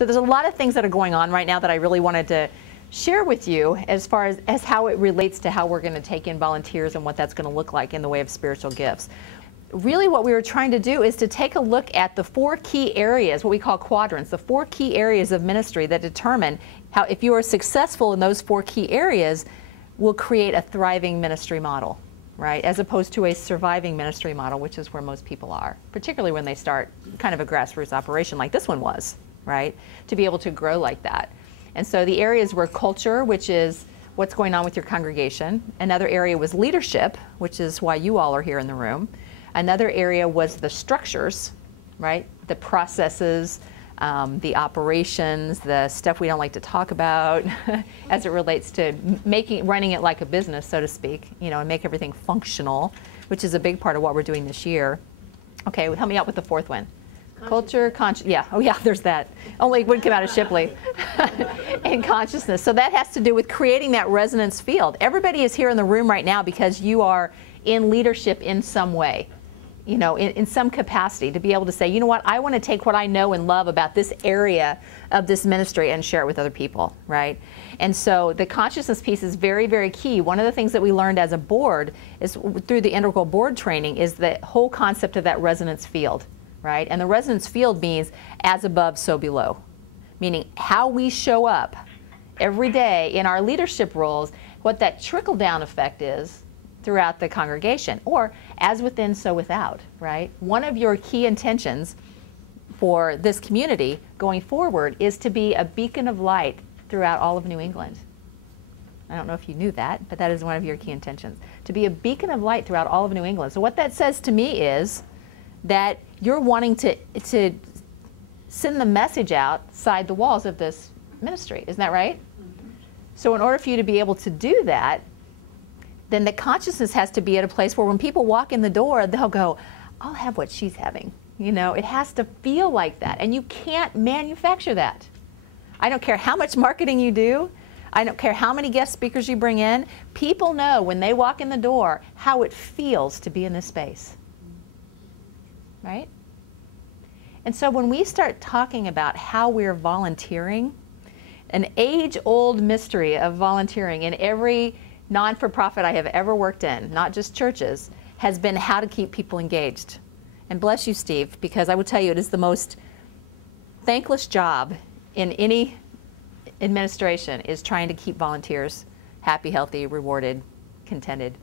So there's a lot of things that are going on right now that I really wanted to share with you as far as how it relates to how we're going to take in volunteers and what that's going to look like in the way of spiritual gifts. Really what we were trying to do is to take a look at the 4 key areas, what we call quadrants, the 4 key areas of ministry that determine how, if you are successful in those 4 key areas, will create a thriving ministry model, right? As opposed to a surviving ministry model, which is where most people are, particularly when they start kind of a grassroots operation like this one was, right? To be able to grow like that. And so the areas were culture, which is what's going on with your congregation. Another area was leadership, which is why you all are here in the room. Another area was the structures, right? The processes, the operations, the stuff we don't like to talk about as it relates to running it like a business, so to speak, you know, and make everything functional, which is a big part of what we're doing this year. Okay, help me out with the 4th one. Culture, yeah, oh yeah, there's that. Only it wouldn't come out of Shipley. And consciousness. So that has to do with creating that resonance field. Everybody is here in the room right now because you are in leadership in some way, you know, in some capacity, to be able to say, you know what, I want to take what I know and love about this area of this ministry and share it with other people, right? And so the consciousness piece is very, very key. One of the things that we learned as a board is through the integral board training is the whole concept of that resonance field. Right? And the resonance field means as above, so below. Meaning how we show up every day in our leadership roles, what that trickle-down effect is throughout the congregation, or as within, so without, right? One of your key intentions for this community going forward is to be a beacon of light throughout all of New England. I don't know if you knew that, but that is one of your key intentions, to be a beacon of light throughout all of New England. So what that says to me is that you're wanting to send the message outside the walls of this ministry. Isn't that right? Mm-hmm. So in order for you to be able to do that, then the consciousness has to be at a place where when people walk in the door, they'll go, I'll have what she's having. You know, it has to feel like that. And you can't manufacture that. I don't care how much marketing you do. I don't care how many guest speakers you bring in. People know when they walk in the door how it feels to be in this space. Right? And so when we start talking about how we're volunteering, an age-old mystery of volunteering in every non-for-profit I have ever worked in, not just churches, has been how to keep people engaged. And bless you, Steve, because I will tell you it is the most thankless job in any administration, is trying to keep volunteers happy, healthy, rewarded, contented,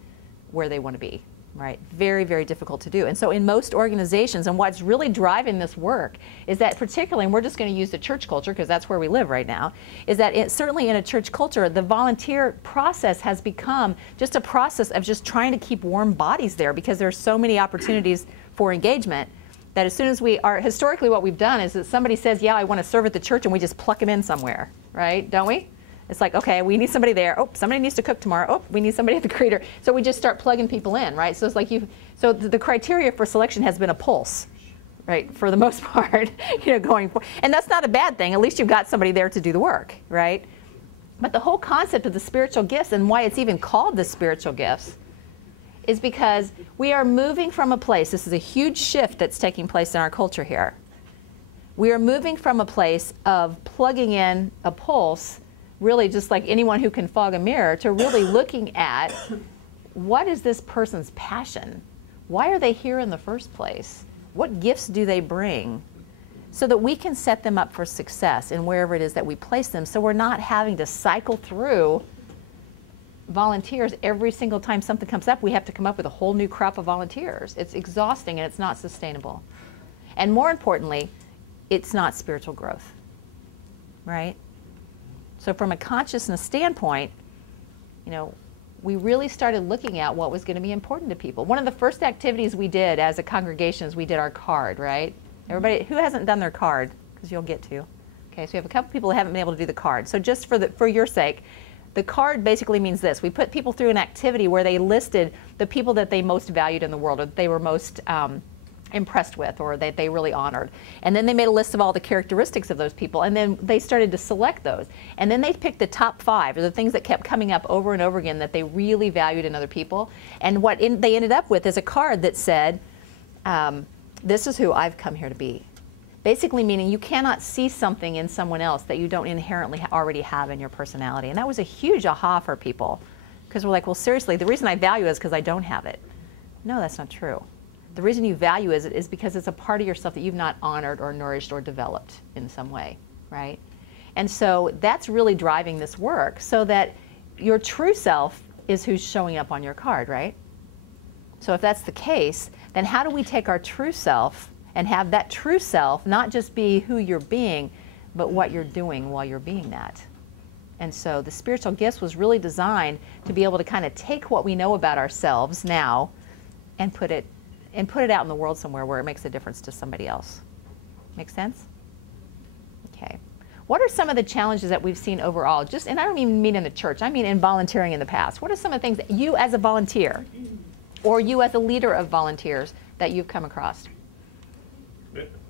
where they want to be. Right? Very, very difficult to do. And so in most organizations, and what's really driving this work is that particularly, and we're just going to use the church culture because that's where we live right now, is that certainly in a church culture, the volunteer process has become just a process of just trying to keep warm bodies there because there are so many opportunities for engagement that as soon as we are, historically what we've done is that somebody says, yeah, I want to serve at the church, and we just pluck them in somewhere, right? Don't we? It's like, okay, we need somebody there. Oh, somebody needs to cook tomorrow. Oh, we need somebody at the creator. So we just start plugging people in, right? So it's like so the criteria for selection has been a pulse, right? For the most part, you know, going forward. And that's not a bad thing. At least you've got somebody there to do the work, right? But the whole concept of the spiritual gifts and why it's even called the spiritual gifts is because we are moving from a place, this is a huge shift that's taking place in our culture here. We are moving from a place of plugging in a pulse, really just like anyone who can fog a mirror, to really looking at what is this person's passion? Why are they here in the first place? What gifts do they bring? So that we can set them up for success in wherever it is that we place them, so we're not having to cycle through volunteers every single time something comes up. We have to come up with a whole new crop of volunteers. It's exhausting and it's not sustainable. And more importantly, it's not spiritual growth, right? So from a consciousness standpoint, you know, we really started looking at what was going to be important to people. One of the first activities we did as a congregation is we did our card, right? Everybody, who hasn't done their card? Because you'll get to. Okay, so we have a couple people who haven't been able to do the card. So just for your sake, the card basically means this. We put people through an activity where they listed the people that they most valued in the world, or that they were most impressed with, or that they really honored. And then they made a list of all the characteristics of those people, and then they started to select those. And then they picked the top 5, or the things that kept coming up over and over again that they really valued in other people. And what they ended up with is a card that said, this is who I've come here to be. Basically meaning you cannot see something in someone else that you don't inherently already have in your personality. And that was a huge aha for people, because we're like, well, seriously, the reason I value it is because I don't have it. No, that's not true. The reason you value it is because it's a part of yourself that you've not honored or nourished or developed in some way, right? And so that's really driving this work, so that your true self is who's showing up on your card, right? So if that's the case, then how do we take our true self and have that true self not just be who you're being, but what you're doing while you're being that? And so the spiritual gifts was really designed to be able to kind of take what we know about ourselves now and put it out in the world somewhere where it makes a difference to somebody else. Make sense? Okay. What are some of the challenges that we've seen overall? Just, and I don't even mean in the church, I mean in volunteering in the past. What are some of the things that you as a volunteer or you as a leader of volunteers that you've come across? Commitment.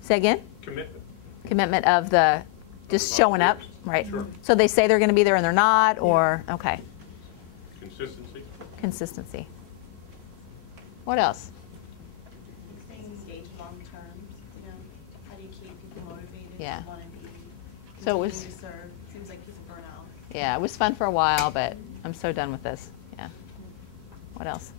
Say again? Commitment. Commitment of the just showing up, right? Sure. So they say they're going to be there and they're not, or, okay. Consistency. Consistency. What else? Staying engaged long term, you know, how do you keep people motivated? Yeah. To want to be, So it was, continue to serve. Seems like people burn out. yeah, it was fun for a while, but I'm so done with this. Yeah. What else?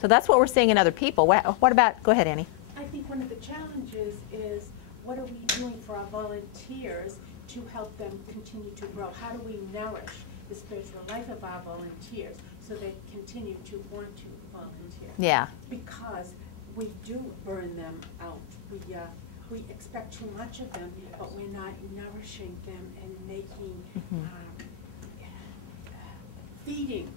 So that's what we're seeing in other people. What about, go ahead, Annie. I think one of the challenges is, what are we doing for our volunteers to help them continue to grow? How do we nourish the spiritual life of our volunteers so they continue to want to volunteer? Yeah. Because we do burn them out. We expect too much of them, but we're not nourishing them and making, feeding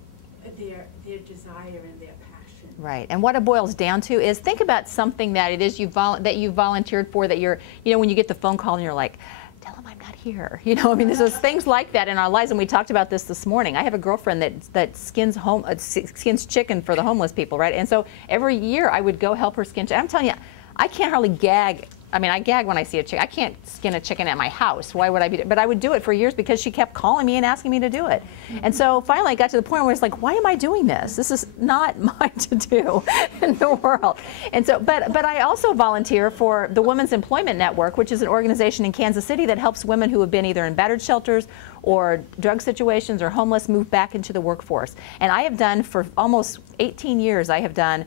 their desire and their passion. Right, and what it boils down to is, think about something that it is that you volunteered for, that you're, you know, when you get the phone call and you're like, tell them I'm not here. You know, I mean, there's things like that in our lives, and we talked about this morning. I have a girlfriend that skins chicken for the homeless people, right? And so every year I would go help her skin chicken. I'm telling you, I can't hardly gag. I mean, I gag when I see a chicken. I can't skin a chicken at my house. Why would I be? But I would do it for years because she kept calling me and asking me to do it. And so finally I got to the point where it's like, why am I doing this? This is not mine to do in the world. And so, but I also volunteer for the Women's Employment Network, which is an organization in Kansas City that helps women who have been either in battered shelters or drug situations or homeless move back into the workforce. And I have done, for almost 18 years, I have done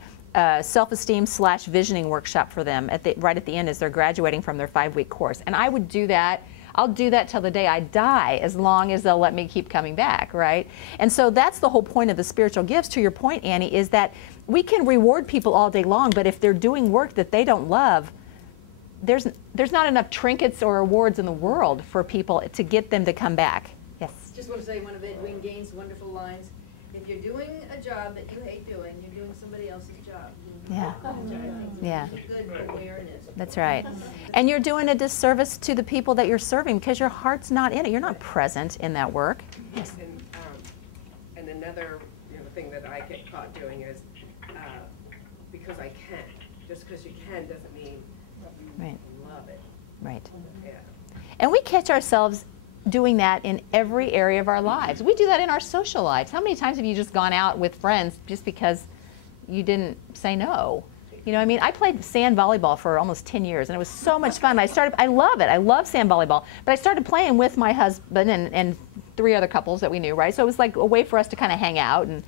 self-esteem / visioning workshop for them right at the end as they're graduating from their 5-week course. And I would do that. I'll do that till the day I die, as long as they'll let me keep coming back, right? And so that's the whole point of the spiritual gifts, to your point, Annie, is that we can reward people all day long, but if they're doing work that they don't love, there's not enough trinkets or awards in the world for people to get them to come back. Yes? Just want to say one of Edwin Gaines' wonderful lines: if you're doing a job that you hate doing, you're doing somebody else's job. Yeah. Yeah. It's a good awareness. That's right. And you're doing a disservice to the people that you're serving because your heart's not in it. You're not present in that work. Yes. And another thing that I get caught doing is because I can. Just because you can doesn't mean Right. you love it. Right. Yeah. And we catch ourselves doing that in every area of our lives. We do that in our social lives. How many times have you just gone out with friends just because you didn't say no? You know what I mean? I played sand volleyball for almost 10 years, and it was so much fun. I love it. I love sand volleyball. But I started playing with my husband and 3 other couples that we knew, right? So it was like a way for us to kind of hang out and,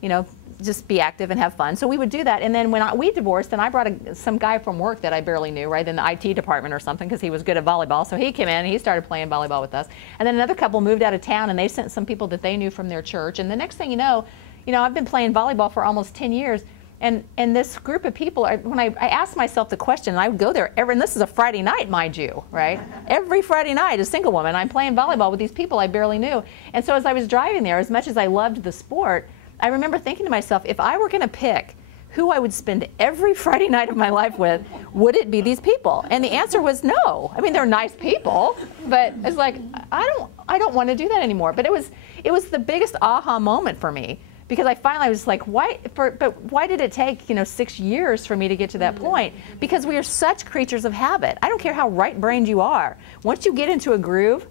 you know, just be active and have fun. So we would do that. And then when we divorced, then I brought some guy from work that I barely knew, right, in the IT department or something, because he was good at volleyball. So he came in and he started playing volleyball with us. And then another couple moved out of town, and they sent some people that they knew from their church. And the next thing you know, I've been playing volleyball for almost 10 years. And this group of people, when I asked myself the question, and I would go there and this is a Friday night, mind you, right? Every Friday night, as a single woman, I'm playing volleyball with these people I barely knew. And so as I was driving there, as much as I loved the sport, I remember thinking to myself, if I were going to pick who I would spend every Friday night of my life with, would it be these people? And the answer was no. I mean, they're nice people, but it's like, I don't want to do that anymore. But it was the biggest aha moment for me, because I finally was like, but why did it take 6 years for me to get to that point? Because we are such creatures of habit. I don't care how right-brained you are. Once you get into a groove,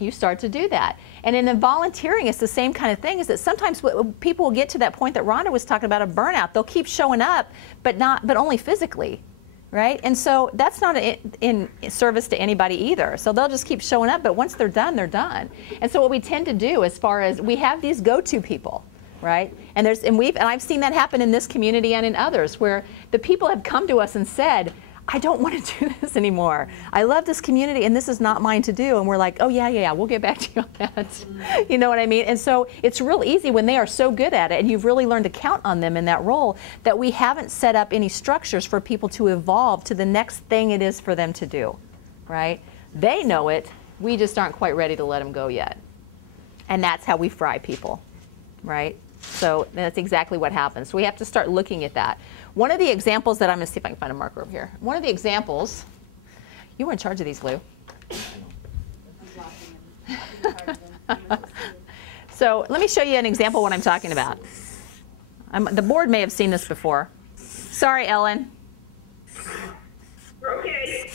you start to do that. And in the volunteering, it's the same kind of thing, is that sometimes people will get to that point that Rhonda was talking about, a burnout. They'll keep showing up, but only physically. right? And so that's not in service to anybody either. So they'll just keep showing up, but once they're done, they're done. And so what we tend to do, as far as we have these go-to people, right? And I've seen that happen in this community and in others, where the people have come to us and said, I don't want to do this anymore. I love this community and this is not mine to do. And we're like, oh yeah, we'll get back to you on that. You know what I mean? And so it's real easy when they are so good at it and you've really learned to count on them in that role, that we haven't set up any structures for people to evolve to the next thing it is for them to do, right? They know it, we just aren't quite ready to let them go yet. And that's how we fry people, right? So that's exactly what happens. So we have to start looking at that. One of the examples that I'm going to see if I can find a marker over here. One of the examples, you were in charge of these, Lou. So let me show you an example of what I'm talking about. The board may have seen this before. Sorry, Ellen. Okay.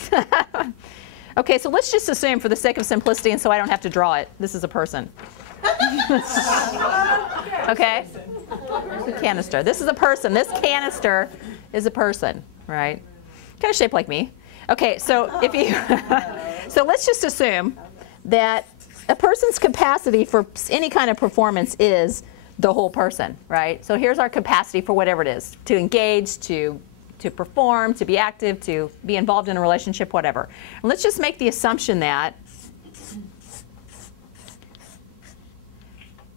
Okay, so let's just assume for the sake of simplicity and so I don't have to draw it, this is a person. Okay? It's a canister. This is a person. This canister is a person, right? Kind of shaped like me. Okay, so if you so let's just assume that a person's capacity for any kind of performance is the whole person, right? So here's our capacity for whatever it is, to engage, to perform, to be active, to be involved in a relationship, whatever. And let's just make the assumption that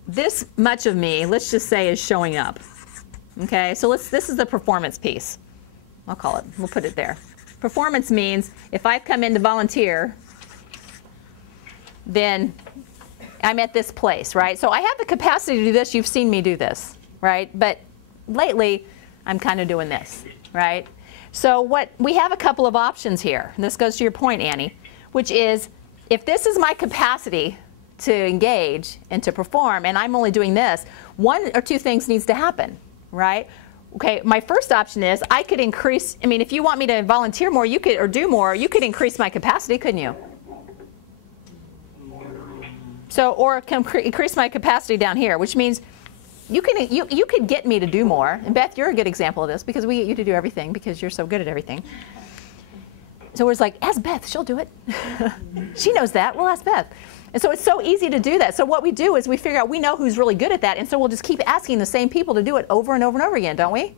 this much of me, let's just say, is showing up. Okay, so this is the performance piece. I'll call it, we'll put it there. Performance means if I've come in to volunteer, then I'm at this place, right? So I have the capacity to do this, you've seen me do this, right? But lately, I'm kind of doing this, right? So we have a couple of options here, and this goes to your point, Annie, which is if this is my capacity to engage and to perform, and I'm only doing this, one or two things needs to happen, right? Okay, my first option is I could increase, I mean, if you want me to volunteer more, you could, or do more, you could increase my capacity, couldn't you? So, or increase my capacity down here, which means you could get me to do more. And Beth, you're a good example of this because we get you to do everything because you're so good at everything. So it's like, ask Beth, she'll do it. She knows that, we'll ask Beth. And so it's so easy to do that. So what we do is we figure out we know who's really good at that, and so we'll just keep asking the same people to do it over and over and over again, don't we?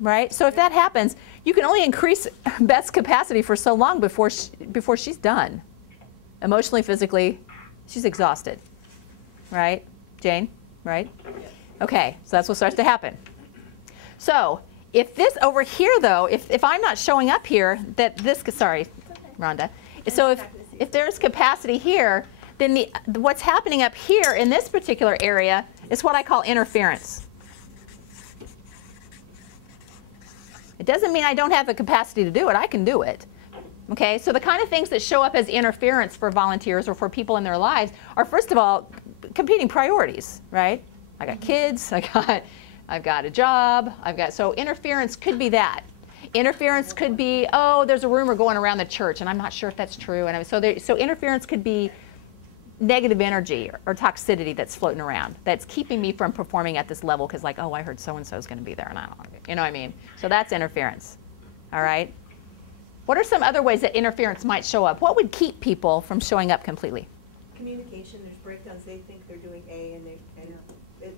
Right? So if that happens, you can only increase Beth's capacity for so long before she's done. Emotionally, physically, she's exhausted. Right? Jane? Right? Okay, so that's what starts to happen. So if this over here, though, if I'm not showing up here, sorry, Rhonda. So if there's capacity here, then what's happening up here in this particular area is what I call interference. It doesn't mean I don't have the capacity to do it. I can do it. Okay, so the kind of things that show up as interference for volunteers or for people in their lives are, first of all, competing priorities, right? I got kids, I've got a job, so interference could be that. Interference could be, oh, there's a rumor going around the church, and I'm not sure if that's true. And so interference could be negative energy or toxicity that's floating around that's keeping me from performing at this level because, like, oh, I heard so-and-so is going to be there, and I don't know. You know what I mean? So that's interference. All right? What are some other ways that interference might show up? What would keep people from showing up completely? Communication, there's breakdowns. They think they're doing A, and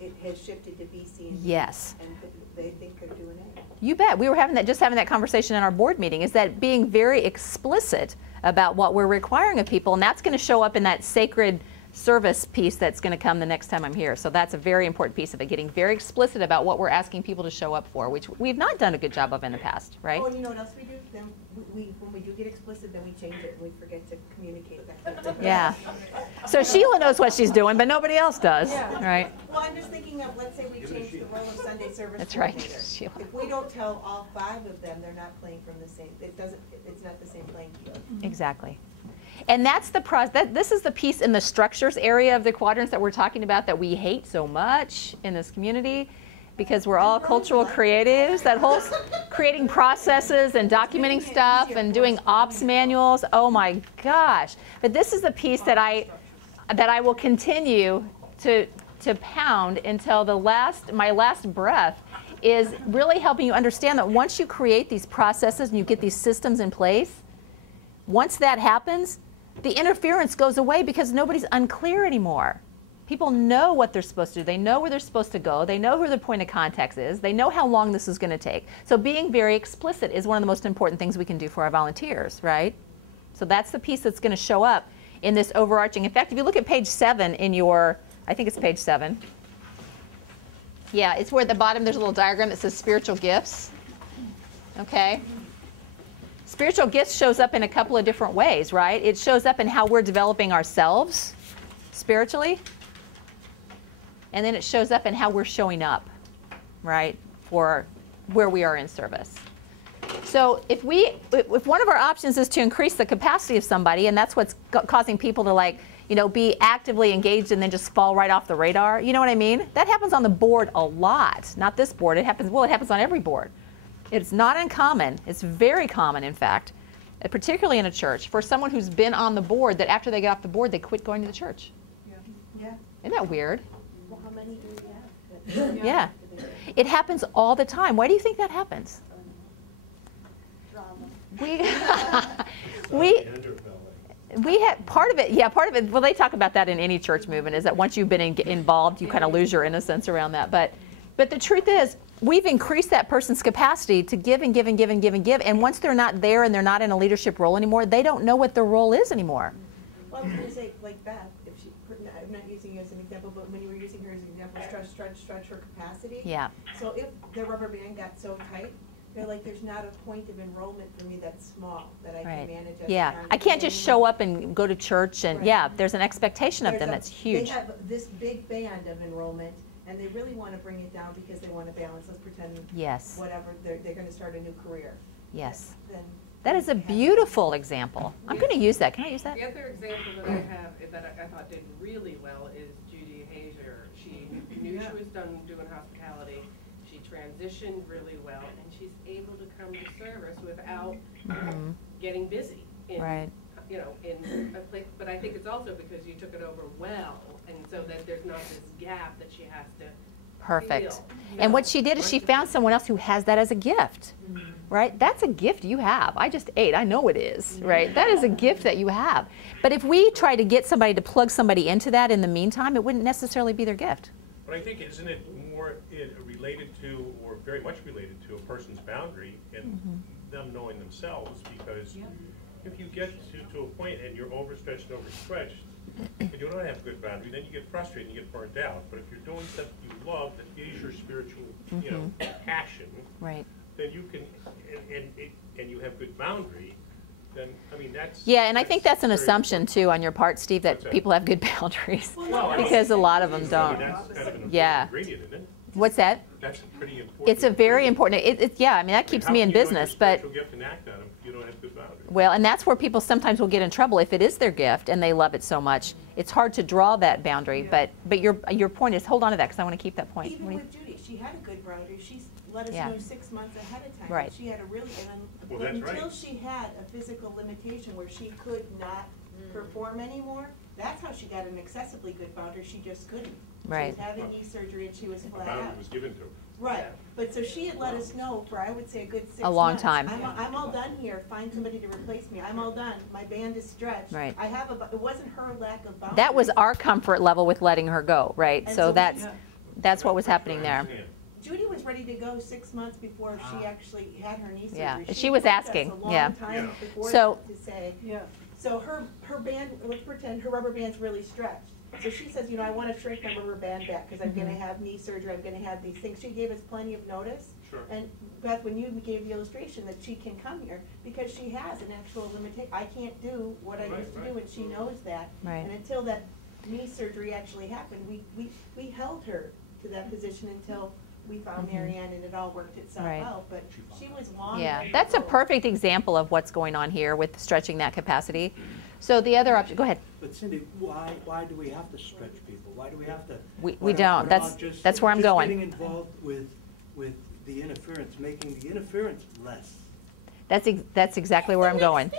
it has shifted to B, C, and D. Yes. And they think they're doing A. You bet. We were having that conversation in our board meeting, is that being very explicit about what we're requiring of people, and that's going to show up in that sacred service piece that's going to come the next time I'm here. So that's a very important piece of it, getting very explicit about what we're asking people to show up for, which we've not done a good job of in the past, right? Oh, and you know what else we do? Then when we do get explicit, then we change it and we forget to communicate that. Yeah. So Sheila knows what she's doing, but nobody else does, right? Well, I'm just thinking of, let's say we change the role of Sunday service That's right, coordinator. Sheila. If we don't tell all 5 of them, they're not playing from the same, it's not the same playing field. Exactly. And that's this is the piece in the structures area of the quadrants that we're talking about that we hate so much in this community because we're all cultural creatives. That whole creating processes and documenting stuff and doing ops manuals. Oh my gosh. But this is the piece that I will continue to pound until my last breath is really helping you understand that once you create these processes and you get these systems in place, once that happens, the interference goes away because nobody's unclear anymore. People know what they're supposed to do. They know where they're supposed to go. They know who their point of contact is. They know how long this is going to take. So being very explicit is one of the most important things we can do for our volunteers, right? So that's the piece that's going to show up in this overarching. In fact, if you look at page 7 in your, I think it's page 7. Yeah, it's where at the bottom there's a little diagram that says spiritual gifts. Okay? Spiritual gifts shows up in a couple of different ways, right? It shows up in how we're developing ourselves spiritually. And then it shows up in how we're showing up, right, for where we are in service. So if one of our options is to increase the capacity of somebody, and that's what's causing people to, like, you know, be actively engaged and then just fall right off the radar, you know what I mean? That happens on the board a lot. Not this board. It happens, well, it happens on every board. It's not uncommon. It's very common, in fact, particularly in a church, for someone who's been on the board that after they get off the board, they quit going to the church. Yeah. Isn't that weird? Well, how many do we have? Yeah. It happens all the time. Why do you think that happens? We have part of it. Yeah, part of it. Well, they talk about that in any church movement, is that once you've been involved, you kind of lose your innocence around that. But the truth is, we've increased that person's capacity to give and give and give and give and give. And once they're not there and they're not in a leadership role anymore, they don't know what their role is anymore. Well, I was going to say, like Beth, if she, I'm not using you as an example, but when you were using her as an example, stretch her capacity. Yeah. So if the rubber band got so tight, they're like, there's not a point of enrollment for me that's small that I can manage. As Yeah, I can't just show up and go to church and, yeah, there's an expectation of them that's huge. They have this big band of enrollment, and they really want to bring it down because they want to balance. Let's pretend whatever, they're going to start a new career. Yes. Then That is a beautiful example. I'm going to use that. Can I use that? The other example that I have that I thought did really well is Judy Hazer. She knew she was done doing hospitality. She transitioned really well, and she's able to come to service without getting busy. In, you know, in a place. But I think it's also because you took it over well, and so that there's not this gap that she has to. Perfect. Feel. And what she did is she found someone else who has that as a gift, right? That's a gift you have. I just ate. I know it is, right? That is a gift that you have. But if we try to get somebody to plug somebody into that in the meantime, it wouldn't necessarily be their gift. But I think, isn't it more related to, or very much related to, a person's boundary and them knowing themselves? Because if you get to a point and you're overstretched and overstretched, and you don't have good boundary, then you get frustrated and you get burnt out. But if you're doing something you love that is your spiritual, you know, passion, right? Then you can, and you have good boundary. Then I mean that's. Yeah, and I think that's an assumption too on your part, Steve, that people have good boundaries, because a lot of them don't. That's kind of an Yeah. ingredient, isn't it? What's that? That's pretty important. It's a very important. Yeah, I mean that keeps me in business, but. How can you know your spiritual gift and act on them if you don't have good boundaries? Well, and that's where people sometimes will get in trouble if it is their gift and they love it so much. It's hard to draw that boundary, but your point is, hold on to that because I want to keep that point. Even with Judy, she had a good boundary. She let us know 6 months ahead of time. Right. She had a really, Well, but that's until right. she had a physical limitation where she could not perform anymore, that's how she got an excessively good boundary. She just couldn't. Right. She was having knee surgery and she was The flat boundary out. was given to her. Right, but so she had let us know for, I would say, a good 6 months. A long time. I'm all done here, find somebody to replace me, I'm all done, my band is stretched. Right. I have it wasn't her lack of boundaries. That was our comfort level with letting her go, right? And So so that's what was happening there. Yeah. Judy was ready to go 6 months before she actually had her knee surgery. Yeah, she was took us asking, a long yeah. time before So- that to say. So her band, let's pretend her rubber band's really stretched. So she says, you know, I want to shrink my rubber band back because I'm going to have knee surgery, I'm going to have these things. She gave us plenty of notice. Sure. And Beth, when you gave the illustration that she can come here because she has an actual limitation. I can't do what I used to do, and she knows that. Right. And until that knee surgery actually happened, we held her to that position until we found Mary Ann and it all worked itself Right. out. But she was long. Yeah, ready to that's a go. perfect example of what's going on here with stretching that capacity. So the other option, go ahead. But Cindy, why do we have to stretch people? Why do we have to? We don't. That's where I'm going. Getting involved with the interference, making the interference less. That's exactly where I'm going.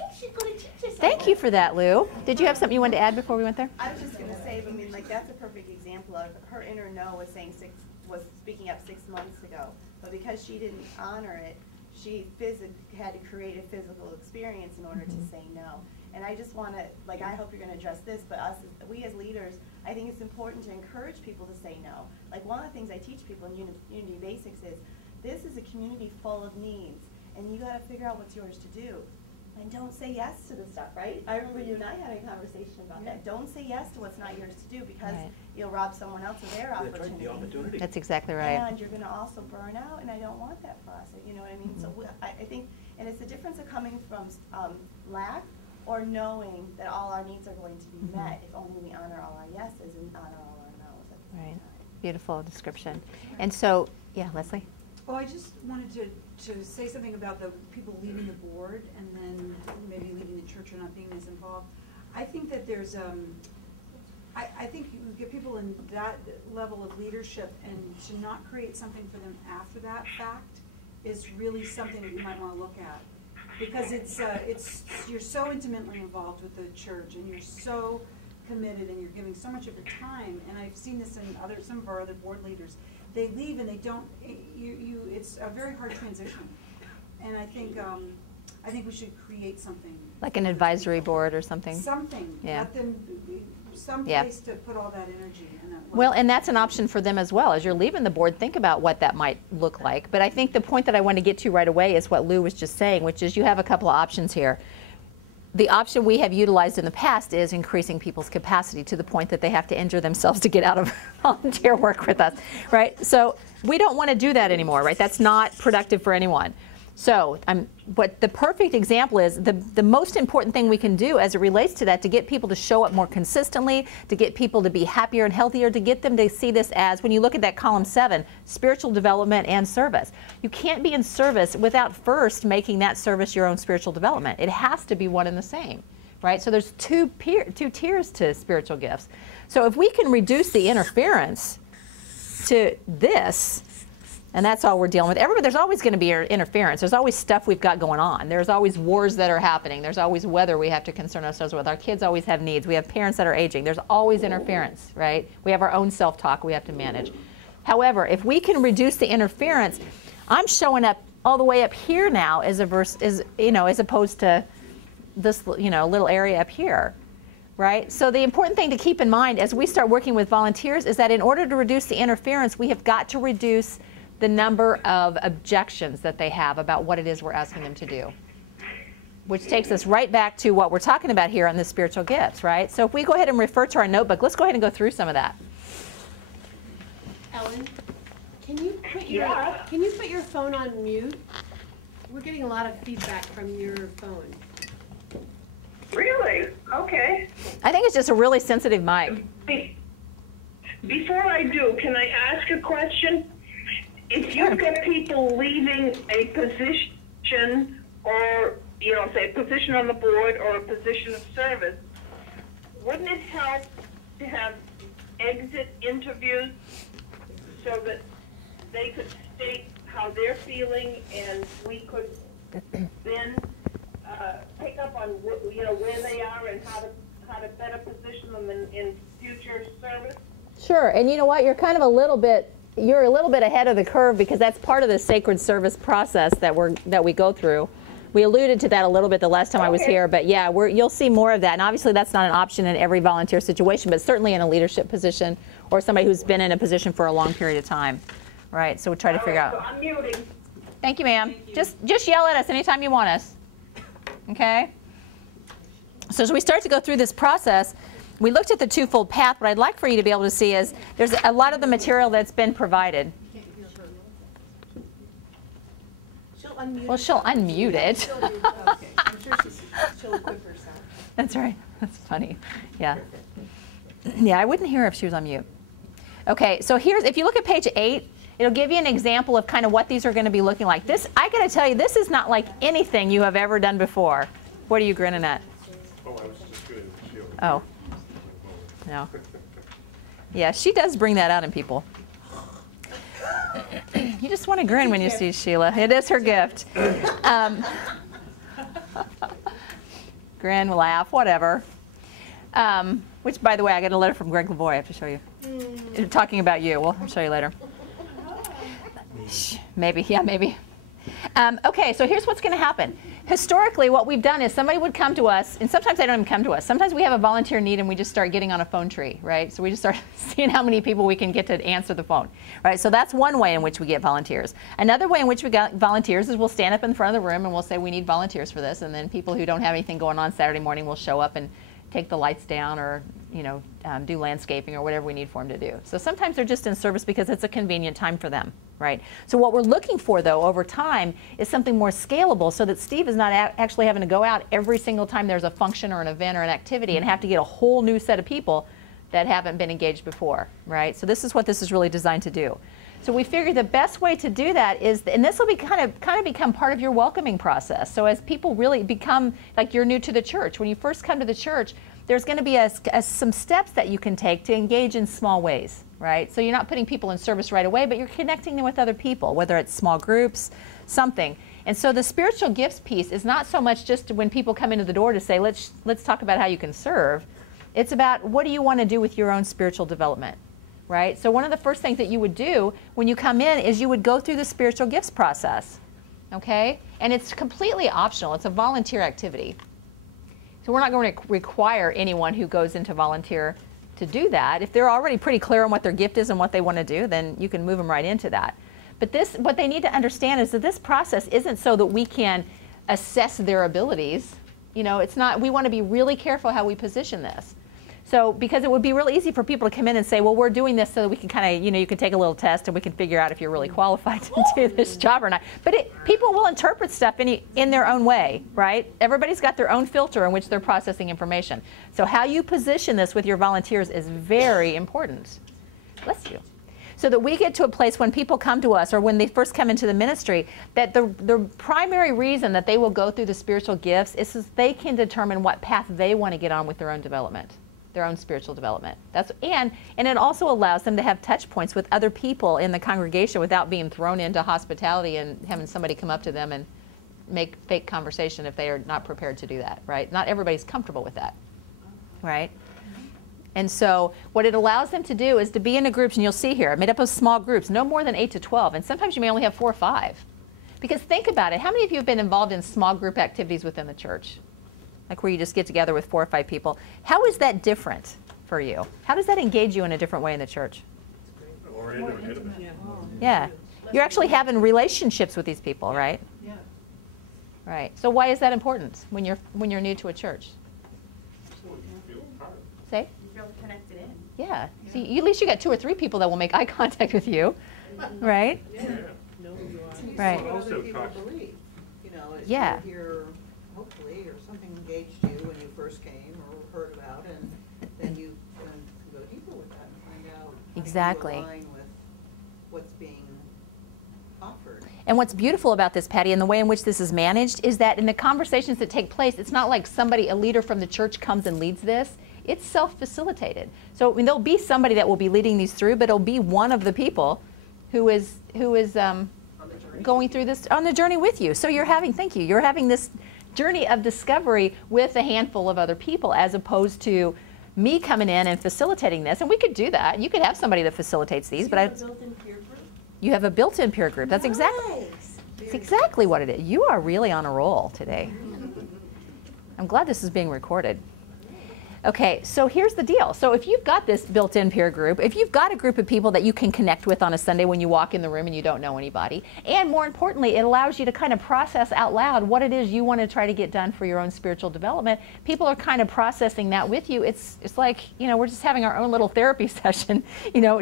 Thank you for that, Lou. Did you have something you wanted to add before we went there? I was just gonna say, I mean, like, that's a perfect example of her inner no was speaking up 6 months ago. But because she didn't honor it, she had to create a physical experience in order to say no. And I just want to, like, I hope you're going to address this, but we as leaders, I think it's important to encourage people to say no. Like, one of the things I teach people in Unity Basics is, this is a community full of needs, and you got to figure out what's yours to do. And don't say yes to the stuff, right? I remember you and I had a conversation about that. Don't say yes to what's not yours to do, because you'll rob someone else of their That's right, the opportunity. That's exactly right. And you're going to also burn out, and I don't want that for us. You know what I mean? So I think, and it's the difference of coming from lack or knowing that all our needs are going to be met if only we honor all our yeses and honor all our no's at the same Right. time. Beautiful description. And so, yeah, Leslie? Well, I just wanted to say something about the people leaving the board and then maybe leaving the church or not being as involved. I think that there's, I think you get people in that level of leadership, and to not create something for them after that fact is really something that you might want to look at. Because it's you're so intimately involved with the church, and you're so committed, and you're giving so much of your time. And I've seen this in some of our other board leaders. They leave and they don't. It's a very hard transition. And I think we should create something. Like an advisory board or something? Something. Yeah. Let them some place to put all that energy in. Well, and that's an option for them as well. As you're leaving the board, think about what that might look like. But I think the point that I want to get to right away is what Lou was just saying, which is you have a couple of options here. The option we have utilized in the past is increasing people's capacity to the point that they have to injure themselves to get out of volunteer work with us, right? So we don't want to do that anymore, right? That's not productive for anyone. So what the perfect example is, the most important thing we can do as it relates to that, to get people to show up more consistently, to get people to be happier and healthier, to get them to see this as, when you look at that column 7, spiritual development and service. You can't be in service without first making that service your own spiritual development. It has to be one and the same, right? So there's two tiers to spiritual gifts. So if we can reduce the interference to this, and that's all we're dealing with. Everybody, there's always going to be interference. There's always stuff we've got going on. There's always wars that are happening. There's always weather we have to concern ourselves with. Our kids always have needs. We have parents that are aging. There's always interference, right? We have our own self-talk we have to manage. However, if we can reduce the interference, I'm showing up all the way up here now as opposed to this, little area up here. Right? So the important thing to keep in mind as we start working with volunteers is that in order to reduce the interference, we have got to reduce the number of objections that they have about what it is we're asking them to do. Which takes us right back to what we're talking about here on the spiritual gifts, right? So if we go ahead and refer to our notebook, let's go ahead and go through some of that. Ellen, can you put your phone on mute? We're getting a lot of feedback from your phone. Really? Okay. I think it's just a really sensitive mic. Before I do, can I ask a question? If you've got people leaving a position or, say a position on the board or a position of service, wouldn't it help to have exit interviews so that they could state how they're feeling and we could then pick up on where they are and how to better position them in future service? Sure, and you know what? You're a little bit ahead of the curve, because that's part of the sacred service process that we go through. We alluded to that a little bit the last time I was here, but yeah, you'll see more of that. And obviously that's not an option in every volunteer situation, but certainly in a leadership position or somebody who's been in a position for a long period of time. Right, so we'll try to figure out. So I'm muting. Thank you, ma'am. Just yell at us anytime you want us. Okay? So as we start to go through this process, we looked at the twofold path. What I'd like for you to be able to see is there's a lot of the material that's been provided. She'll unmute. Well, she'll unmute it. Okay. I'm sure she'll equip herself. That's right. That's funny. Yeah. Yeah, I wouldn't hear her if she was on mute. Okay, so if you look at page 8, it'll give you an example of kind of what these are going to be looking like. This, I got to tell you, this is not like anything you have ever done before. What are you grinning at? Oh, I was just doing the shield. Oh. No. Yeah, she does bring that out in people. You just want to grin when you see Sheila. It is her gift. Grin, laugh, whatever. Which, by the way, I got a letter from Greg Lavoie I have to show you. Talking about you. Well, I'll show you later. Maybe, yeah, maybe. Okay, so here's what's going to happen. Historically, what we've done is somebody would come to us, and sometimes they don't even come to us. Sometimes we have a volunteer need and we just start getting on a phone tree, right? So we just start seeing how many people we can get to answer the phone, right? So that's one way in which we get volunteers. Another way in which we get volunteers is we'll stand up in front of the room and we'll say we need volunteers for this, and then people who don't have anything going on Saturday morning will show up and take the lights down or do landscaping or whatever we need for them to do. So sometimes they're just in service because it's a convenient time for them, right? So what we're looking for, though, over time is something more scalable so that Steve is not actually having to go out every single time there's a function or an event or an activity and have to get a whole new set of people that haven't been engaged before, right? So this is what this is really designed to do. So we figured the best way to do that is, and this will be kind of become part of your welcoming process. So as people really become, like you're new to the church, when you first come to the church, there's going to be some steps that you can take to engage in small ways, right? So you're not putting people in service right away, but you're connecting them with other people, whether it's small groups, something. And so the spiritual gifts piece is not so much just when people come into the door to say, let's talk about how you can serve. It's about what do you want to do with your own spiritual development, right? So one of the first things that you would do when you come in is you would go through the spiritual gifts process, okay? And it's completely optional. It's a volunteer activity. So we're not going to require anyone who goes into volunteer to do that. If they're already pretty clear on what their gift is and what they want to do, then you can move them right into that. But what they need to understand is that this process isn't so that we can assess their abilities. It's not. We want to be really careful how we position this. So because it would be really easy for people to come in and say, well, we're doing this so that we can kind of, you can take a little test and we can figure out if you're really qualified to do this job or not. But people will interpret stuff in their own way, right? Everybody's got their own filter in which they're processing information. So how you position this with your volunteers is very important. Bless you. So that we get to a place when people come to us or when they first come into the ministry, that the primary reason that they will go through the spiritual gifts is so they can determine what path they want to get on with their own development. Their own spiritual development. And it also allows them to have touch points with other people in the congregation without being thrown into hospitality and having somebody come up to them and make fake conversation if they are not prepared to do that, right? Not everybody's comfortable with that, right? And so what it allows them to do is to be in a groups, and you'll see here, made up of small groups, no more than 8 to 12, and sometimes you may only have 4 or 5. Because think about it, how many of you have been involved in small group activities within the church? Like where you just get together with 4 or 5 people. How is that different for you? How does that engage you in a different way in the church? More intimate. Yeah. You're actually having relationships with these people, right? Yeah. Right. So why is that important when you're new to a church? Say? You feel connected in. Yeah. See, at least you got 2 or 3 people that will make eye contact with you, right? Yeah. Right. What Also other people talk- believe, if Yeah. you hear, hopefully, or something engaged you when you first came or heard about, and then you can go deeper with that and find out how Exactly. you align with what's being offered. And what's beautiful about this, Patty, and the way in which this is managed is that in the conversations that take place, it's not like a leader from the church comes and leads this. It's self-facilitated. So there'll be somebody that will be leading these through, but it'll be one of the people who is going through this on the journey with you. So you're having this journey of discovery with a handful of other people, as opposed to me coming in and facilitating this. And we could do that. You could have somebody that facilitates these, but you have a built-in peer group. That's exactly what it is. You are really on a roll today. I'm glad this is being recorded. Okay, so here's the deal. So if you've got this built-in peer group, if you've got a group of people that you can connect with on a Sunday when you walk in the room and you don't know anybody, and more importantly, it allows you to kind of process out loud what it is you want to try to get done for your own spiritual development. People are kind of processing that with you. It's like, we're just having our own little therapy session,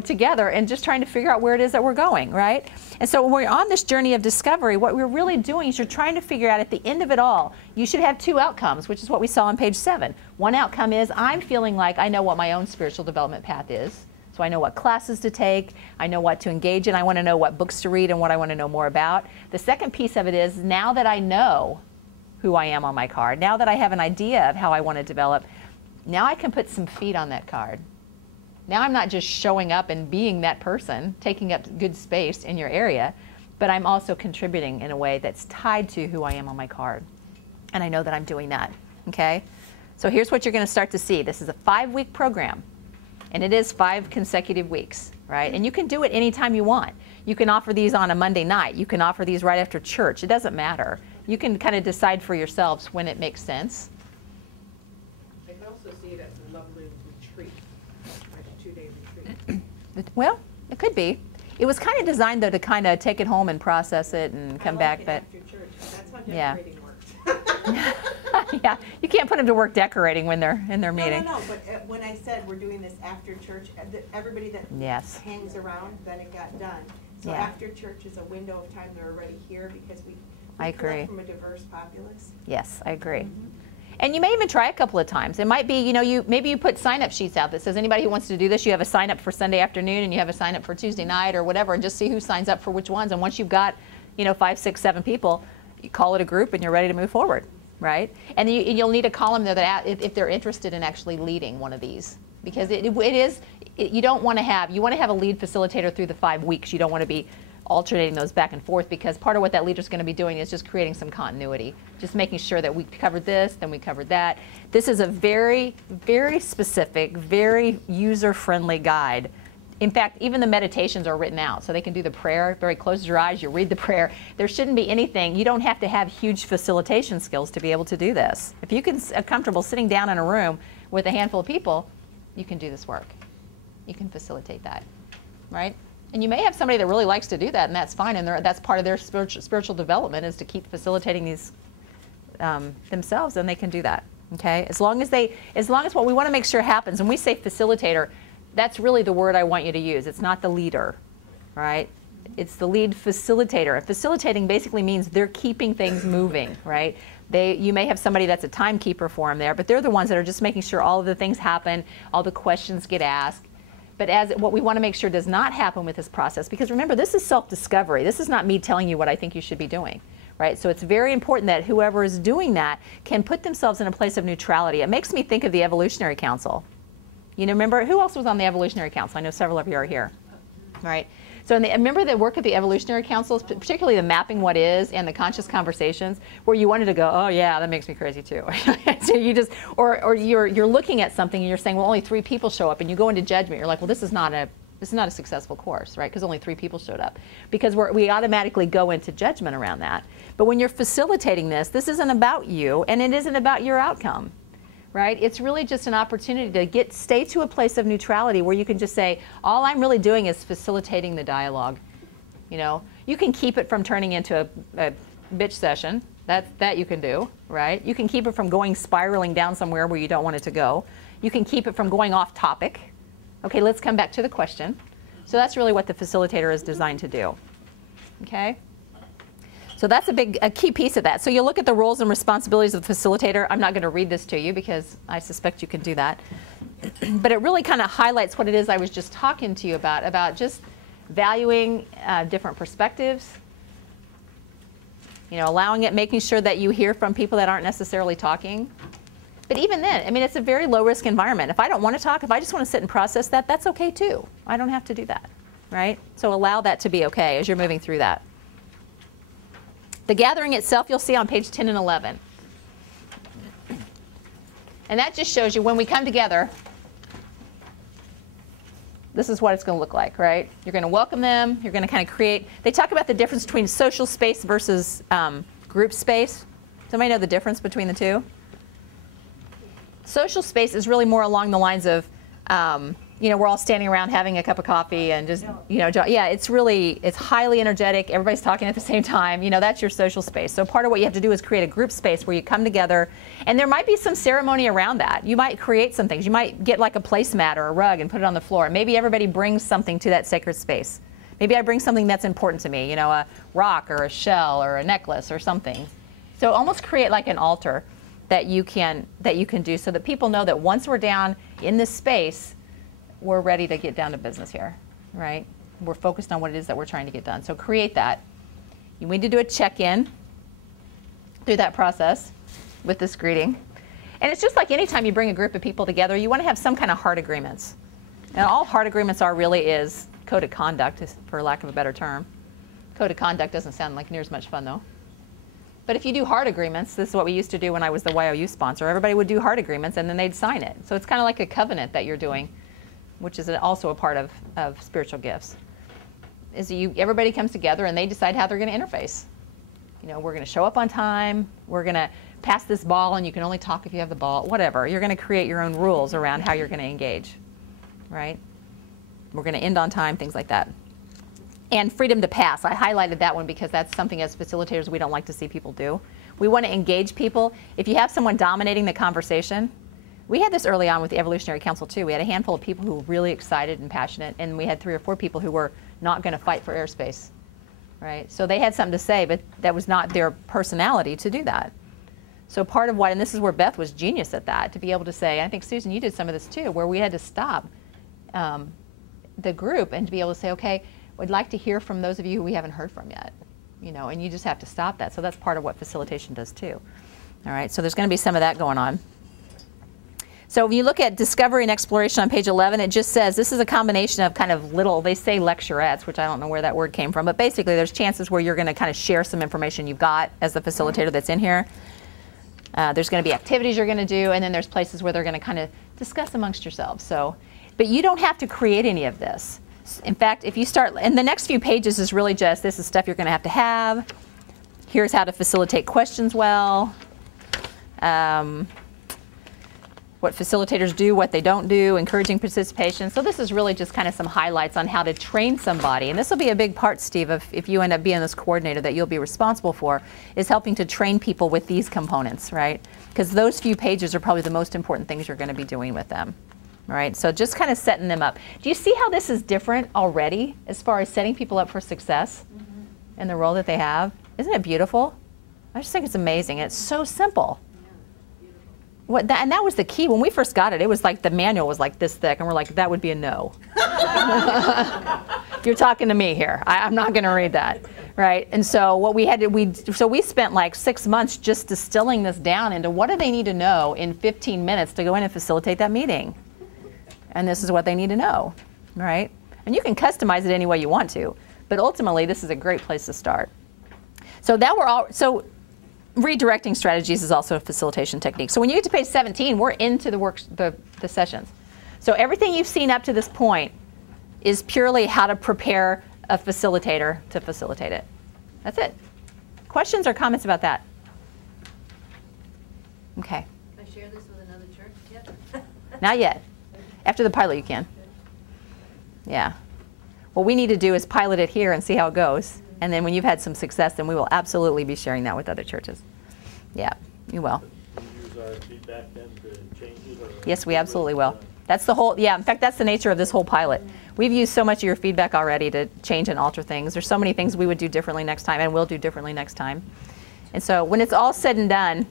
together and just trying to figure out where it is that we're going, right? And so when we're on this journey of discovery, what we're really doing is you're trying to figure out at the end of it all, you should have 2 outcomes, which is what we saw on page 7. One outcome is I'm feeling like I know what my own spiritual development path is. So I know what classes to take, I know what to engage in, I want to know what books to read and what I want to know more about. The second piece of it is now that I know who I am on my card, now that I have an idea of how I want to develop, now I can put some feet on that card. Now I'm not just showing up and being that person, taking up good space in your area, but I'm also contributing in a way that's tied to who I am on my card. And I know that I'm doing that, okay? So here's what you're going to start to see. This is a 5-week program. And it is 5 consecutive weeks, right? And you can do it anytime you want. You can offer these on a Monday night. You can offer these right after church. It doesn't matter. You can kind of decide for yourselves when it makes sense. I can also see it as a lovely retreat, like a 2-day retreat. Well, it could be. It was kind of designed, though, to kind of take it home and process it and come back. But After church, that's how Yeah. decorating works. yeah, you can't put them to work decorating when they're in their meeting. No, but when I said we're doing this after church, everybody that Yes. hangs around, then it got done. So Yeah. after church is a window of time they're already here because we I collect agree. from a diverse populace. Yes, I agree. And you may even try a couple of times. It might be, you know, maybe you put sign-up sheets out that says anybody who wants to do this, you have a sign-up for Sunday afternoon and you have a sign-up for Tuesday night or whatever, and just see who signs up for which ones. And once you've got, you know, 5, 6, 7 people, you call it a group and you're ready to move forward, right? And you'll need a column there that if they're interested in actually leading one of these, because you don't want to have, you want to have a lead facilitator through the 5 weeks. You don't want to be alternating those back and forth, because part of what that leader's going to be doing is just creating some continuity, just making sure that we covered this, then we covered that. This is a very, very specific, very user-friendly guide. In fact, even the meditations are written out, so they can do the prayer. Very close your eyes, you read the prayer. There shouldn't be anything. You don't have to have huge facilitation skills to be able to do this. If you can are comfortable sitting down in a room with a handful of people, you can do this work. You can facilitate that, right? And you may have somebody that really likes to do that, and that's fine, and that's part of their spiritual development, is to keep facilitating these themselves, and they can do that. Okay, as long as what we want to make sure happens, and we say facilitator, that's really the word I want you to use. It's not the leader, right? It's the lead facilitator. And facilitating basically means they're keeping things moving, right? You may have somebody that's a timekeeper for them there, but they're the ones that are just making sure all of the things happen, all the questions get asked. But what we want to make sure does not happen with this process, because remember, this is self-discovery. This is not me telling you what I think you should be doing, right? So it's very important that whoever is doing that can put themselves in a place of neutrality. It makes me think of the Evolutionary Council. You know, remember, who else was on the Evolutionary Council? I know several of you are here, right? So remember the work of the Evolutionary Councils, particularly the mapping what is and the conscious conversations, where you wanted to go, oh yeah, that makes me crazy too. So you just, or you're looking at something and you're saying, well, only 3 people show up, and you go into judgment. You're like, well, this is not a successful course, right? Because only 3 people showed up. Because we automatically go into judgment around that. But when you're facilitating this isn't about you, and it isn't about your outcome. Right? It's really just an opportunity to stay to a place of neutrality where you can just say, all I'm really doing is facilitating the dialogue. You know, you can keep it from turning into a bitch session. That you can do, right? You can keep it from spiraling down somewhere where you don't want it to go. You can keep it from going off topic. Okay, let's come back to the question. So that's really what the facilitator is designed to do. Okay? So that's a key piece of that. So you look at the roles and responsibilities of the facilitator. I'm not going to read this to you because I suspect you can do that. But it really kind of highlights what it is I was just talking to you about just valuing different perspectives, you know, allowing it, making sure that you hear from people that aren't necessarily talking. But even then, I mean, it's a very low-risk environment. If I don't want to talk, if I just want to sit and process that, that's okay too. I don't have to do that, right? So allow that to be okay as you're moving through that. The gathering itself, you'll see on page 10 and 11. And that just shows you when we come together, this is what it's going to look like, right? You're going to welcome them. You're going to kind of create. They talk about the difference between social space versus group space. Somebody know the difference between the two? Social space is really more along the lines of, you know, we're all standing around having a cup of coffee and just, you know, yeah, it's highly energetic. Everybody's talking at the same time. You know, that's your social space. So part of what you have to do is create a group space where you come together, and there might be some ceremony around that. You might create some things. You might get like a placemat or a rug and put it on the floor. Maybe everybody brings something to that sacred space. Maybe I bring something that's important to me, you know, a rock or a shell or a necklace or something. So almost create like an altar that you can do, so that people know that once we're down in this space, we're ready to get down to business here, right? We're focused on what it is that we're trying to get done. So create that. You need to do a check-in through that process with this greeting. And it's just like any time you bring a group of people together, you want to have some kind of heart agreements. And all heart agreements are really is code of conduct, for lack of a better term. Code of conduct doesn't sound like near as much fun, though. But if you do heart agreements, this is what we used to do when I was the YOU sponsor. Everybody would do heart agreements, and then they'd sign it. So it's kind of like a covenant that you're doing which is also a part of spiritual gifts, is everybody comes together and they decide how they're going to interface. You know, we're going to show up on time, we're going to pass this ball and you can only talk if you have the ball, whatever. You're going to create your own rules around how you're going to engage, right? We're going to end on time, things like that. And freedom to pass. I highlighted that one because that's something as facilitators we don't like to see people do. We want to engage people. If you have someone dominating the conversation, we had this early on with the Evolutionary Council too. We had a handful of people who were really excited and passionate, and we had 3 or 4 people who were not going to fight for airspace, right? So they had something to say, but that was not their personality to do that. So part of what, and this is where Beth was genius at that, to be able to say, I think Susan, you did some of this too, where we had to stop the group and to be able to say, okay, we'd like to hear from those of you who we haven't heard from yet, you know, and you just have to stop that. So that's part of what facilitation does too. All right, so there's going to be some of that going on. So if you look at discovery and exploration on page 11, it just says this is a combination of kind of little, they say lecturettes, which I don't know where that word came from, but basically there's chances where you're going to kind of share some information you've got as the facilitator that's in here. There's going to be activities you're going to do, and then there's places where they're going to kind of discuss amongst yourselves. So, but you don't have to create any of this. In fact, if you start, and the next few pages is really just, this is stuff you're going to have. Here's how to facilitate questions well. What facilitators do, what they don't do, encouraging participation. So this is really just kind of some highlights on how to train somebody. And this will be a big part, Steve, if you end up being this coordinator that you'll be responsible for, is helping to train people with these components, right? Because those few pages are probably the most important things you're going to be doing with them. All right, so just kind of setting them up. Do you see how this is different already as far as setting people up for success in the role that they have? Isn't it beautiful? I just think it's amazing. It's so simple. And that was the key. When we first got it, it was like the manual was like this thick, and we're like, that would be a no. You're talking to me here. I'm not going to read that, right? And so what we had to, we spent like 6 months just distilling this down into what do they need to know in 15 minutes to go in and facilitate that meeting. And this is what they need to know, right? And you can customize it any way you want to, but ultimately this is a great place to start. So that we're all, so redirecting strategies is also a facilitation technique. So when you get to page 17, we're into the sessions. So everything you've seen up to this point is purely how to prepare a facilitator to facilitate it. That's it. Questions or comments about that? Okay. Can I share this with another church yet? Not yet. After the pilot you can. Yeah. What we need to do is pilot it here and see how it goes. And then when you've had some success, then we will absolutely be sharing that with other churches. Yeah, you will. Do you use our feedback then to change it? Or yes, we absolutely will. That's the whole, yeah, in fact, that's the nature of this whole pilot. We've used so much of your feedback already to change and alter things. There's so many things we would do differently next time and will do differently next time. And so when it's all said and done,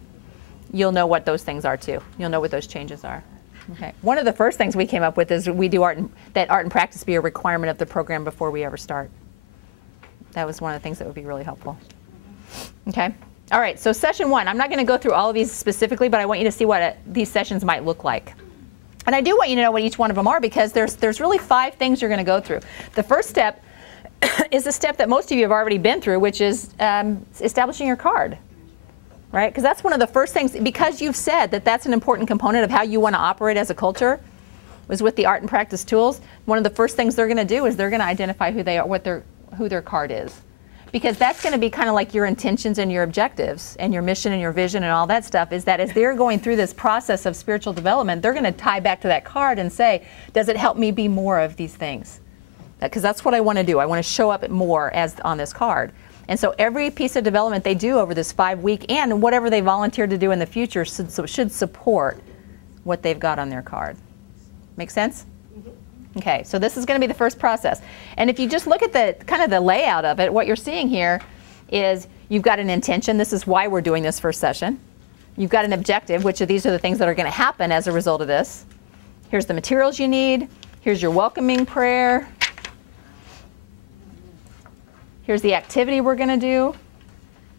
you'll know what those things are too. You'll know what those changes are. Okay. One of the first things we came up with is we do art and practice be a requirement of the program before we ever start. That was one of the things that would be really helpful. Okay. All right. So session 1. I'm not going to go through all of these specifically, but I want you to see what these sessions might look like. And I do want you to know what each one of them are because there's really 5 things you're going to go through. The first step is a step that most of you have already been through, which is establishing your card. Right? Because that's one of the first things, because you've said that that's an important component of how you want to operate as a culture, was with the art and practice tools. One of the first things they're going to do is they're going to identify who they are, who their card is. Because that's going to be kind of like your intentions and your objectives and your mission and your vision and all that stuff, is that as they're going through this process of spiritual development, they're going to tie back to that card and say, does it help me be more of these things? Because that's what I want to do. I want to show up more as on this card. And so every piece of development they do over this 5-week and whatever they volunteer to do in the future should support what they've got on their card. Make sense? Okay, so this is going to be the first process. And if you just look at the kind of the layout of it, what you're seeing here is you've got an intention. This is why we're doing this first session. You've got an objective, which these are the things that are going to happen as a result of this. Here's the materials you need. Here's your welcoming prayer. Here's the activity we're going to do.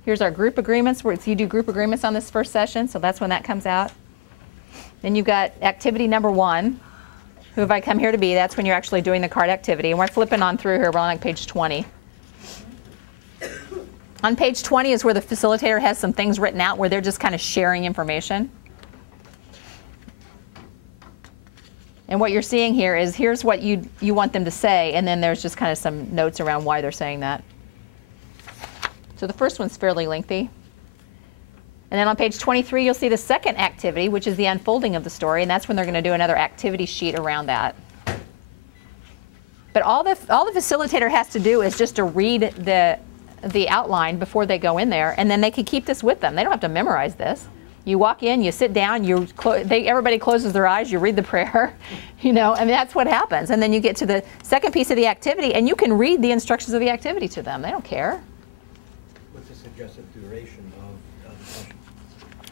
Here's our group agreements. You do group agreements on this first session, so that's when that comes out. Then you've got activity number 1. Who have I come here to be? That's when you're actually doing the card activity. And we're flipping on through here. We're on like page 20. On page 20 is where the facilitator has some things written out where they're just kind of sharing information. And what you're seeing here is here's what you want them to say, and then there's just kind of some notes around why they're saying that. So the first one's fairly lengthy. And then on page 23, you'll see the second activity, which is the unfolding of the story, and that's when they're going to do another activity sheet around that. But all the facilitator has to do is just to read the outline before they go in there, and then they can keep this with them. They don't have to memorize this. You walk in, you sit down, everybody closes their eyes, you read the prayer, you know, I mean, that's what happens. And then you get to the second piece of the activity, and you can read the instructions of the activity to them. They don't care. What's the suggested duration of the session?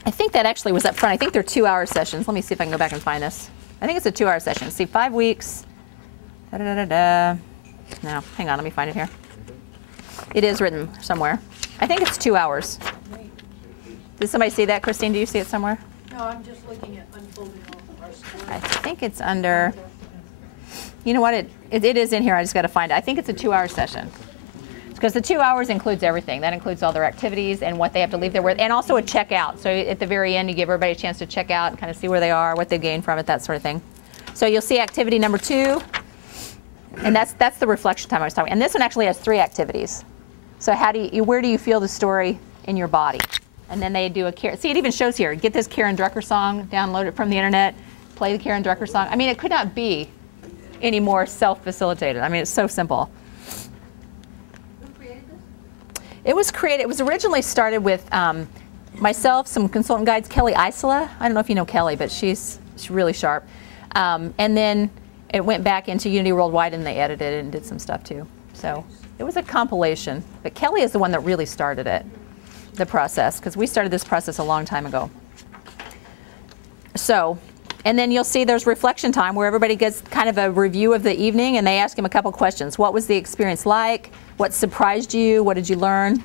I think that actually was up front. I think they're 2-hour sessions. Let me see if I can go back and find this. I think it's a 2-hour session. See, 5 weeks. No, hang on, let me find it here. It is written somewhere. I think it's 2 hours. Did somebody see that, Christine? Do you see it somewhere? No, I'm just looking at unfolding all our story. I think it's under, you know what, it is in here. I just got to find it. I think it's a 2-hour session. Because the 2 hours includes everything. That includes all their activities and what they have to leave there with, and also a checkout. So at the very end, you give everybody a chance to check out and kind of see where they are, what they gained from it, that sort of thing. So you'll see activity number 2, and that's the reflection time I was talking. And this one actually has 3 activities. So where do you feel the story in your body? And then they do see, it even shows here, get this Karen Drucker song, download it from the internet, play the Karen Drucker song. I mean, it could not be any more self-facilitated. I mean, it's so simple. It was originally started with myself, some consultant guides, Kelly Isola. I don't know if you know Kelly, but she's really sharp. And then it went back into Unity Worldwide, and they edited it and did some stuff too. So it was a compilation. But Kelly is the one that really started it, the process, because we started this process a long time ago. So, and then you'll see there's reflection time where everybody gets kind of a review of the evening, and they ask him a couple questions. What was the experience like? What surprised you? What did you learn?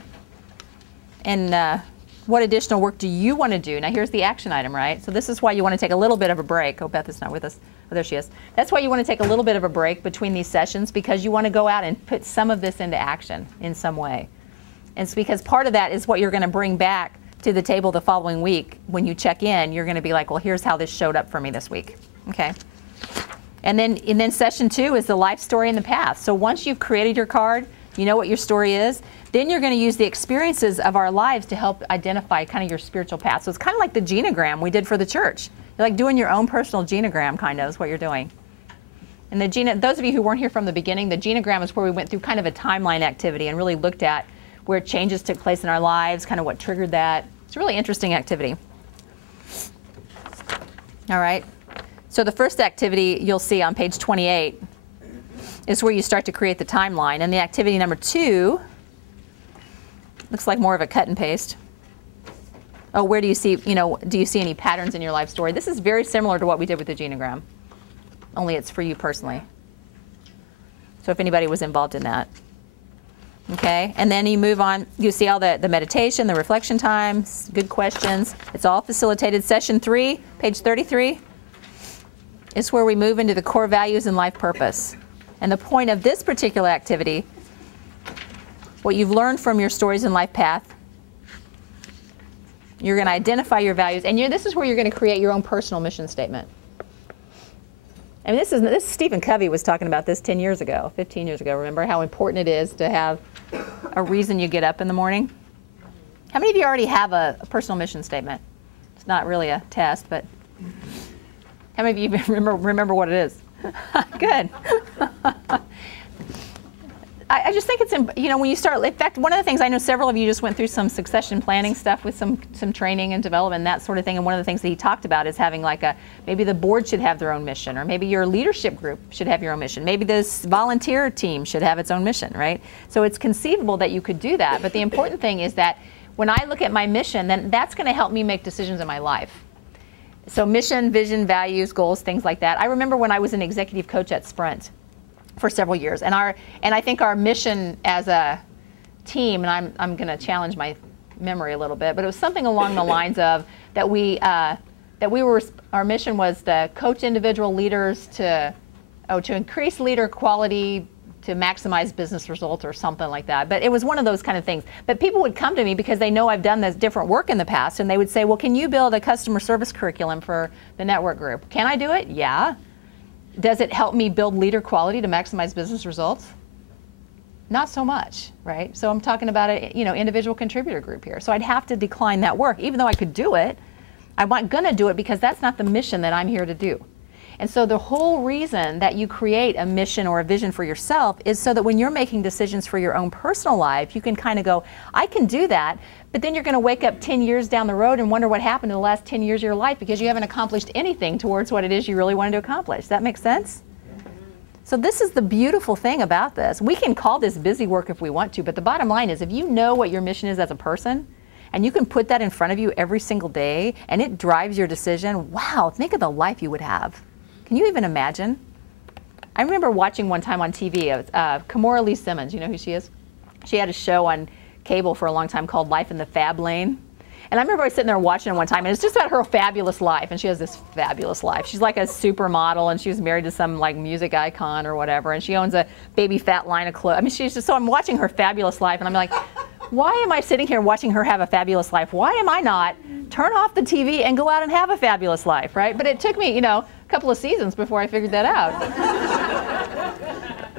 And what additional work do you want to do? Now here's the action item, right? So this is why you want to take a little bit of a break. Oh, Beth is not with us. Oh, there she is. That's why you want to take a little bit of a break between these sessions, because you want to go out and put some of this into action in some way. And it's because part of that is what you're going to bring back to the table the following week. When you check in, you're going to be like, well, here's how this showed up for me this week. Okay. And then session 2 is the life story and the path. So once you've created your card, you know what your story is, then you're going to use the experiences of our lives to help identify kind of your spiritual path. So it's kind of like the genogram we did for the church. You're like doing your own personal genogram, kind of, is what you're doing. And those of you who weren't here from the beginning, the genogram is where we went through kind of a timeline activity and really looked at where changes took place in our lives, kind of what triggered that. It's a really interesting activity. All right. So the first activity you'll see on page 28 is where you start to create the timeline. And the activity number 2 looks like more of a cut and paste. Oh, where do you see, do you see any patterns in your life story? This is very similar to what we did with the genogram, only it's for you personally. So if anybody was involved in that. Okay, and then you move on, you see all the meditation, the reflection times, good questions. It's all facilitated. Session 3, page 33, is where we move into the core values and life purpose. And the point of this particular activity, what you've learned from your stories and life path, you're going to identify your values, and this is where you're going to create your own personal mission statement. I mean, this Stephen Covey was talking about this 10 years ago, 15 years ago. Remember how important it is to have a reason you get up in the morning? How many of you already have a personal mission statement? It's not really a test, but how many of you remember what it is? Good. I just think it's, when you start, in fact, one of the things, I know several of you just went through some succession planning stuff with some training and development, that sort of thing, and one of the things that he talked about is having maybe the board should have their own mission, or maybe your leadership group should have your own mission, maybe this volunteer team should have its own mission, right? So it's conceivable that you could do that, but the important thing is that when I look at my mission, then that's going to help me make decisions in my life. So mission, vision, values, goals, things like that. I remember when I was an executive coach at Sprint for several years, and I think our mission as a team, and I'm going to challenge my memory a little bit, but it was something along the lines of that our mission was to coach individual leaders to increase leader quality, to maximize business results, or something like that. But it was one of those kind of things. But people would come to me because they know I've done this different work in the past, and they would say, well, can you build a customer service curriculum for the network group? Can I do it? Yeah. Does it help me build leader quality to maximize business results? Not so much, right? So I'm talking about a individual contributor group here. So I'd have to decline that work, even though I could do it. I'm not going to do it because that's not the mission that I'm here to do. And so the whole reason that you create a mission or a vision for yourself is so that when you're making decisions for your own personal life, you can kind of go, I can do that, but then you're going to wake up 10 years down the road and wonder what happened in the last 10 years of your life because you haven't accomplished anything towards what it is you really wanted to accomplish. Does that make sense? So this is the beautiful thing about this. We can call this busy work if we want to, but the bottom line is if you know what your mission is as a person, and you can put that in front of you every single day, and it drives your decision, wow, think of the life you would have. Can you even imagine? I remember watching one time on TV, Kimora Lee Simmons, you know who she is? She had a show on cable for a long time called Life in the Fab Lane. And I remember I was sitting there watching it one time, and it's just about her fabulous life, and she has this fabulous life. She's like a supermodel, and she was married to some like music icon or whatever, and she owns a baby fat line of clothes. I mean, she's just, so I'm watching her fabulous life, and I'm like, why am I sitting here watching her have a fabulous life? Why am I not turn off the TV and go out and have a fabulous life, right? But it took me, a couple of seasons before I figured that out.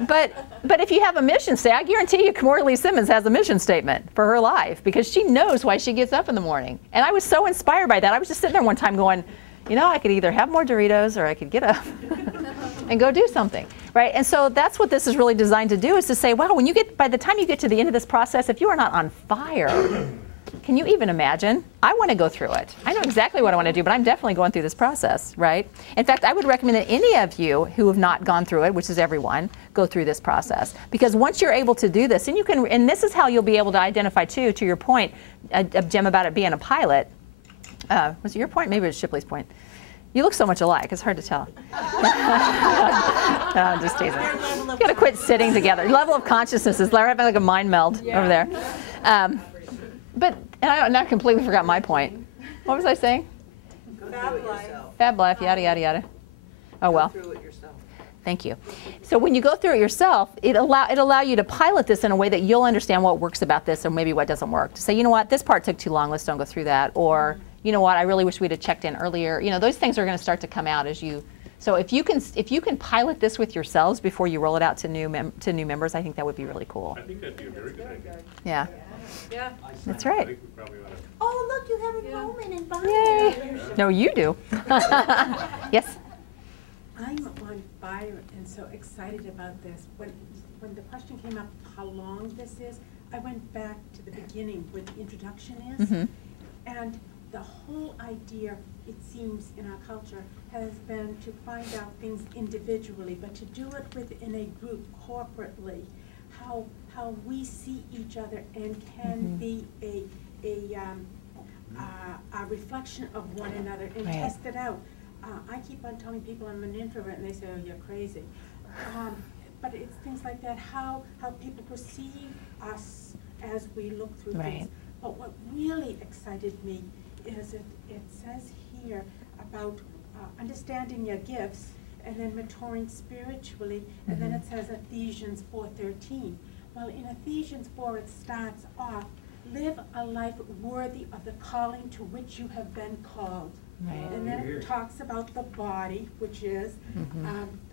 But if you have a mission statement, I guarantee you Kimora Lee Simmons has a mission statement for her life because she knows why she gets up in the morning. And I was so inspired by that. I was just sitting there one time going, I could either have more Doritos or I could get up and go do something, right? And so that's what this is really designed to do, is to say, wow, by the time you get to the end of this process, if you are not on fire, can you even imagine? I want to go through it. I know exactly what I want to do, but I'm definitely going through this process, right? In fact, I would recommend that any of you who have not gone through it, which is everyone, go through this process. Because once you're able to do this, and this is how you'll be able to identify too, to your point, Jim, about it being a pilot. Was it your point? Maybe it was Shipley's point. You look so much alike, it's hard to tell. No, I'm just teasing. You gotta quit sitting together. Level of consciousness is, they're having like a mind meld over there. And I completely forgot my point. What was I saying? Fab life. Fab life, yada, yada, yada. Oh, well. Go through it yourself. Thank you. So when you go through it yourself, it'll allow you to pilot this in a way that you'll understand what works about this and maybe what doesn't work. To say, you know what, this part took too long, let's don't go through that. Or, you know what, I really wish we'd have checked in earlier. Those things are going to start to come out as you. So if you can pilot this with yourselves before you roll it out to new members, I think that would be really cool. I think that'd be a very good idea. Yeah. Yeah. That's I right. think we probably ought to. Oh, look, you have a moment in Boston. Yay. No, you do. Yes. I'm on fire and so excited about this. When the question came up, how long this is, I went back to the beginning where the introduction is. Mm-hmm. And the whole idea, it seems, in our culture has been to find out things individually, but to do it within a group corporately, how we see each other and can be a reflection of one another and test it out. I keep on telling people I'm an introvert, and they say, "Oh, you're crazy." But it's things like that. How people perceive us as we look through things. But what really excited me is it says here about understanding your gifts and then maturing spiritually, and then it says Ephesians 4:13. Well, in Ephesians 4 it starts off, live a life worthy of the calling to which you have been called. Right. And then it talks about the body, which is the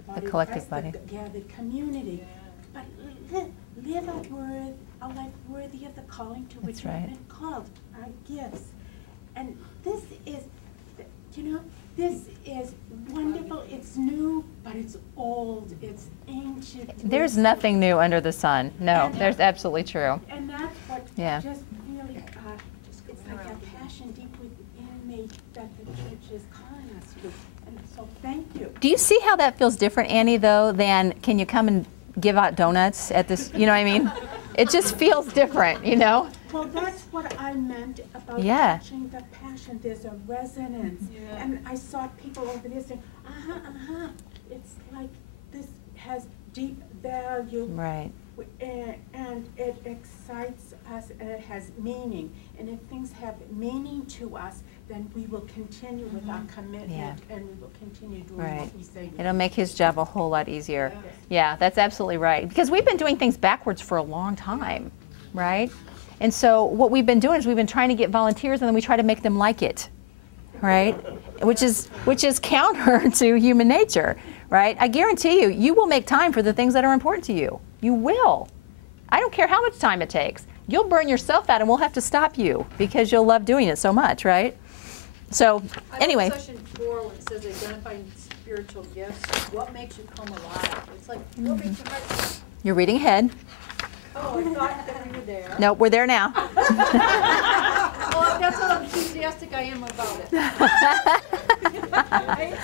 body The of collective Christ, body. the community. But live a life worthy of the calling to which That's you have right. been called, our gifts. And this is, this is wonderful. It's new, but it's old. It's ancient. There's nothing new under the sun. No, there's absolutely true. And that's what just really, it's like a passion deep within me that the church is calling us to. And so thank you. Do you see how that feels different, Annie, though, than can you come and give out donuts at this, you know what I mean? It just feels different, Well, that's what I meant about touching the passion. There's a resonance. Yeah. And I saw people over there saying, it's like this has deep value. Right. And it excites us and it has meaning. And if things have meaning to us, then we will continue with our commitment and we will continue doing what we say. It'll make his job a whole lot easier. Yeah, that's absolutely right. Because we've been doing things backwards for a long time, right? And so what we've been doing is we've been trying to get volunteers and then we try to make them like it, right? Which is counter to human nature, right? I guarantee you, you will make time for the things that are important to you. You will. I don't care how much time it takes. You'll burn yourself out and we'll have to stop you because you'll love doing it so much, right? So anyway. Session 4, when it says identifying spiritual gifts, what makes you come alive? It's like, what makes you heart? You're reading ahead. Oh, I thought that we were there. Nope, we're there now. Well, that's how enthusiastic I am about it.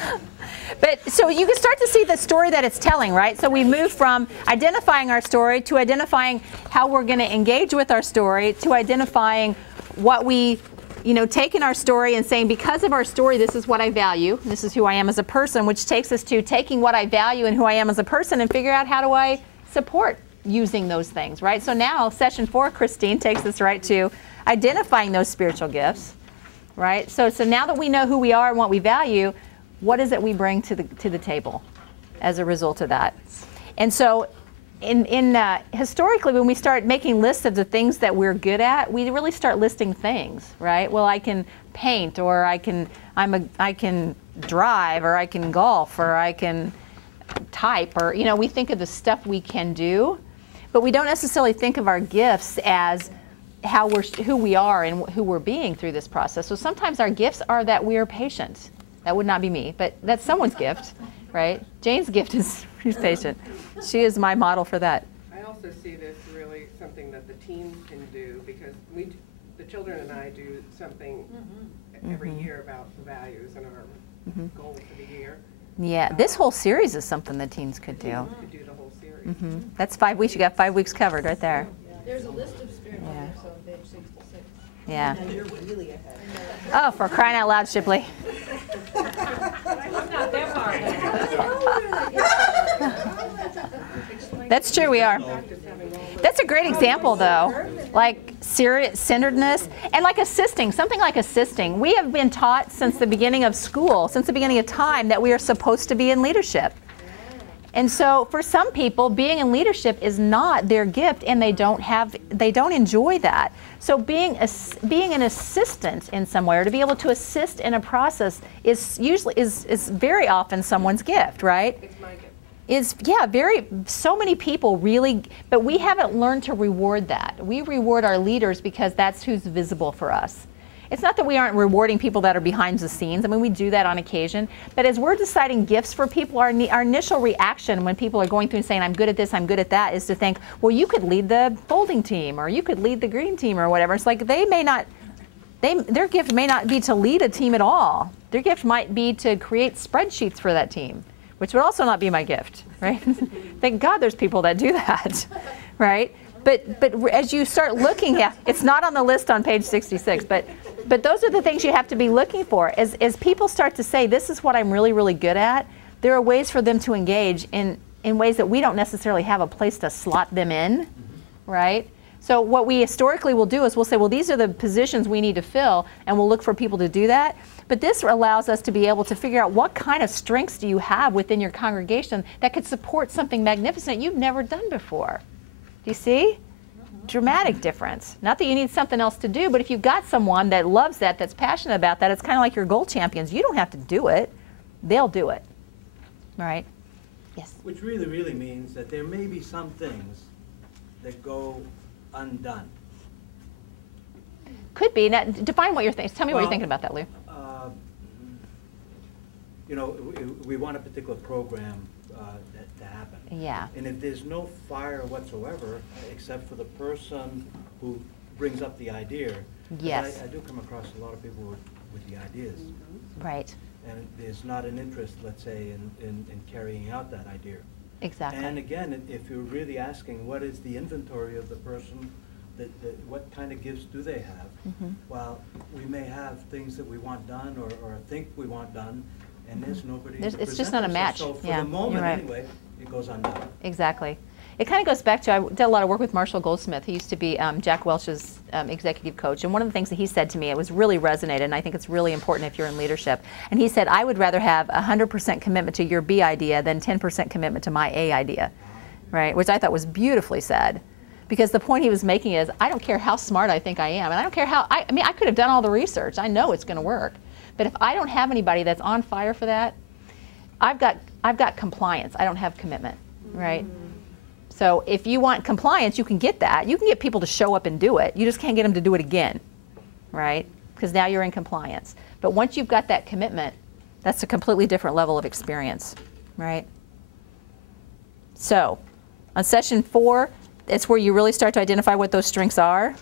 But so you can start to see the story that it's telling, right? So we move from identifying our story to identifying how we're going to engage with our story to identifying what we, take in our story and saying, because of our story, this is what I value. This is who I am as a person, which takes us to taking what I value and who I am as a person and figure out how do I support using those things, right? So now, session 4, Christine takes us right to identifying those spiritual gifts, right? So now that we know who we are and what we value, what is it we bring to the table as a result of that? And so, historically, when we start making lists of the things that we're good at, we really start listing things, right? Well, I can paint, or I can drive, or I can golf, or I can type, or we think of the stuff we can do. But we don't necessarily think of our gifts as who we are and who we're being through this process. So sometimes our gifts are that we are patient. That would not be me, but that's someone's gift, right? Jane's gift is she's patient. She is my model for that. I also see this really something that the teams can do, because the children and I do something every year about the values and our goals for the year. Yeah, this whole series is something the teens could do. Could do the whole series. That's 5 weeks. You got 5 weeks covered right there. There's a list of spiritual gifts on page 66. Yeah. And you're really ahead. Oh, for crying out loud, Shipley. That's true, we are. That's a great example, though. Like centeredness and like assisting, something like assisting. We have been taught since the beginning of school, since the beginning of time, that we are supposed to be in leadership. And so for some people, being in leadership is not their gift, and they don't enjoy that. So being an assistant in some way, or to be able to assist in a process, is very often someone's gift, right? It's my gift. So many people really, but we haven't learned to reward that. We reward our leaders because that's who's visible for us. It's not that we aren't rewarding people that are behind the scenes. I mean, we do that on occasion. But as we're deciding gifts for people, our initial reaction when people are going through and saying, I'm good at this, I'm good at that, is to think, well, you could lead the folding team, or you could lead the green team, or whatever. It's like their gift may not be to lead a team at all. Their gift might be to create spreadsheets for that team, which would also not be my gift, right? Thank God there's people that do that, right? But as you start looking at, it's not on the list on page 66, but those are the things you have to be looking for. As people start to say, this is what I'm really, really good at, there are ways for them to engage in ways that we don't necessarily have a place to slot them in, right? So what we historically will do is we'll say, well, these are the positions we need to fill, and we'll look for people to do that. But this allows us to be able to figure out what kind of strengths do you have within your congregation that could support something magnificent you've never done before. Do you see? Dramatic difference. Not that you need something else to do, but if you've got someone that loves that, that's passionate about that, it's kind of like your goal champions. You don't have to do it. They'll do it. All right? Yes? Which really, really means that there may be some things that go undone. Could be. Now, define what you're thinking. Tell me what you're thinking about that, Lou. We want a particular program to happen. Yeah. And if there's no fire whatsoever, except for the person who brings up the idea, yes, I do come across a lot of people with the ideas. Right. And there's not an interest, let's say, in carrying out that idea. Exactly. And again, if you're really asking what is the inventory of the person, what kind of gifts do they have? Well, we may have things that we want done or think we want done, and there's nobody to it's just not a match. So for yeah, the moment, you're right. anyway, it goes undone. Exactly. It kind of goes back to, I did a lot of work with Marshall Goldsmith. He used to be Jack Welch's executive coach. And one of the things that he said to me, it was really resonated, and I think it's really important if you're in leadership. And he said, I would rather have 100% commitment to your B idea than 10% commitment to my A idea, right? Which I thought was beautifully said. Because the point he was making is, I don't care how smart I think I am, and I don't care how, I mean, I could have done all the research. I know it's going to work. But if I don't have anybody that's on fire for that, I've got I've got compliance. I don't have commitment, right? So if you want compliance, you can get that. You can get people to show up and do it. You just can't get them to do it again, right? Because now you're in compliance. But once you've got that commitment, that's a completely different level of experience, right? So on session 4, it's where you really start to identify what those strengths are.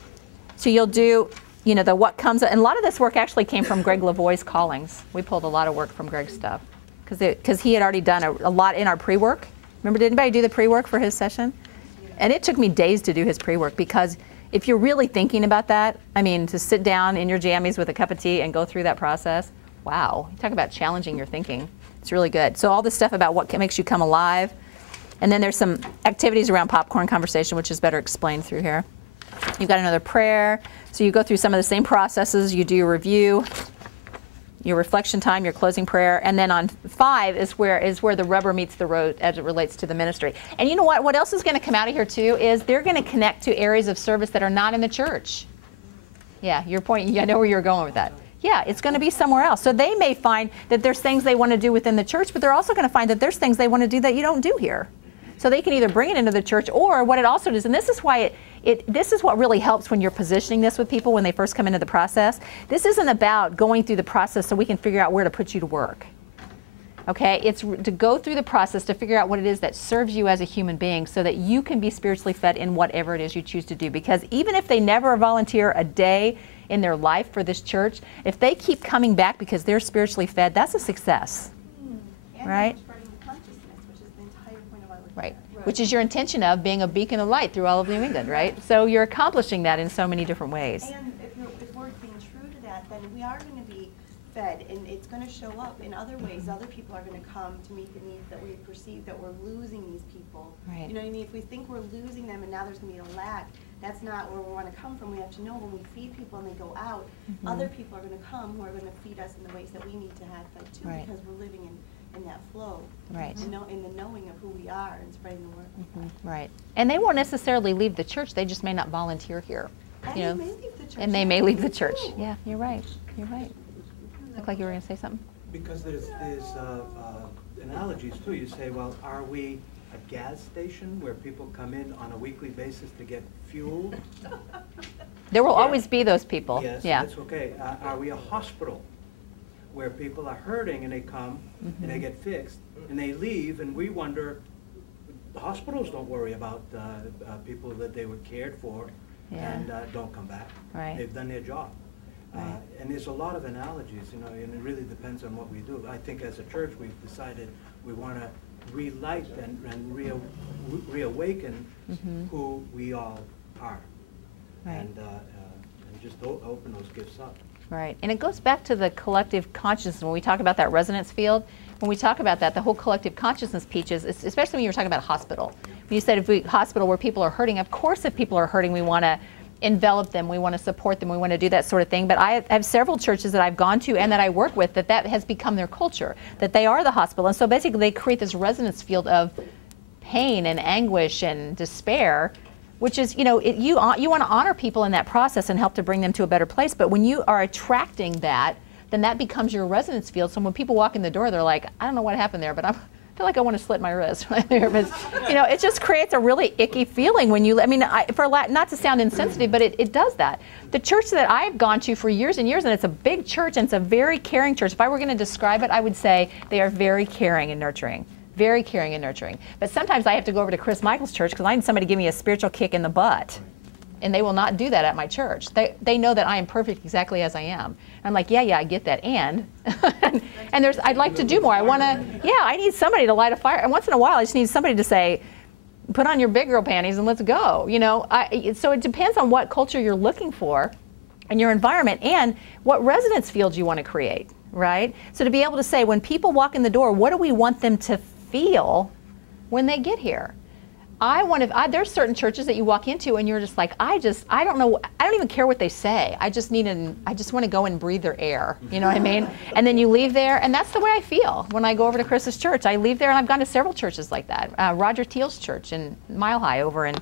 So you'll do, you know, the what comes, and a lot of this work actually came from Greg Lavoie's callings. We pulled a lot of work from Greg's stuff because he had already done a lot in our pre-work. Remember, did anybody do the pre-work for his session? And it took me days to do his pre-work because if you're really thinking about that, I mean, to sit down in your jammies with a cup of tea and go through that process, wow, talk about challenging your thinking. It's really good. So all this stuff about what makes you come alive. And then there's some activities around popcorn conversation, which is better explained through here. You've got another prayer. So you go through some of the same processes. You do your review, your reflection time, your closing prayer. And then on 5 is where the rubber meets the road as it relates to the ministry. And you know what? What else is going to come out of here too is they're going to connect to areas of service that are not in the church. Yeah, your point, I know where you're going with that. Yeah, it's going to be somewhere else. So they may find that there's things they want to do within the church, but they're also going to find that there's things they want to do that you don't do here. So they can either bring it into the church, or what it also does, and this is why this is what really helps when you're positioning this with people when they first come into the process. This isn't about going through the process so we can figure out where to put you to work. Okay, it's to go through the process to figure out what it is that serves you as a human being so that you can be spiritually fed in whatever it is you choose to do. Because even if they never volunteer a day in their life for this church, if they keep coming back because they're spiritually fed, that's a success. Right? Right. Which is your intention of being a beacon of light through all of New England, right? So you're accomplishing that in so many different ways. And if we're being true to that, then we are going to be fed, and it's going to show up in other ways. Other people are going to come to meet the needs that we perceive that we're losing these people. Right. You know what I mean? If we think we're losing them and now there's going to be a lack, that's not where we want to come from. We have to know when we feed people and they go out, other people are going to come who are going to feed us in the ways that we need to have fed too, Right. because we're living in that flow. Right. In the knowing of who we are and spreading the word. Right. And they won't necessarily leave the church. They just may not volunteer here. And You know, they may leave the church. and they may leave the church. Yeah, you're right. You're right. Looked like you were going to say something. Because there's analogies too. You say, well, are we a gas station where people come in on a weekly basis to get fuel? There will always be those people. Yes, Yeah. that's okay. Are we a hospital where people are hurting and they come and they get fixed and they leave, and we wonder, the hospitals don't worry about people that they were cared for and don't come back. Right. They've done their job. Right. And there's a lot of analogies, you know, and it really depends on what we do. I think as a church we've decided we want to relight and reawaken who we all are. Right. And just open those gifts up. Right. And it goes back to the collective consciousness. When we talk about that resonance field, when we talk about that, the whole collective consciousness piece, especially when you're talking about hospital. When you said if hospital where people are hurting, of course if people are hurting, we want to envelop them, we want to support them, we want to do that sort of thing. But I have several churches that I've gone to and that I work with that has become their culture, that they are the hospital. And so basically they create this resonance field of pain and anguish and despair, which is, you know, you want to honor people in that process and help to bring them to a better place. But when you are attracting that, then that becomes your resonance field. So when people walk in the door, they're like, I don't know what happened there, but I feel like I want to slit my wrist right there. But, you know, it just creates a really icky feeling when you, I mean, not to sound insensitive, but it does that. The church that I've gone to for years and years, and it's a big church and it's a very caring church. If I were going to describe it, I would say they are very caring and nurturing. Very caring and nurturing. But sometimes I have to go over to Chris Michael's church because I need somebody to give me a spiritual kick in the butt. And they will not do that at my church. They know that I am perfect exactly as I am. And I'm like, yeah, I get that. And I'd like to do more. I need somebody to light a fire. And once in a while, I just need somebody to say, put on your big girl panties and let's go. You know, so it depends on what culture you're looking for and your environment and what resonance fields you want to create, right? So to be able to say, when people walk in the door, what do we want them to feel when they get here? There's certain churches that you walk into and you're just like, I don't know, I don't even care what they say. I just want to go and breathe their air. You know what I mean? And then you leave there, and that's the way I feel when I go over to Chris's church. I leave there, and I've gone to several churches like that. Roger Teal's church in Mile High over in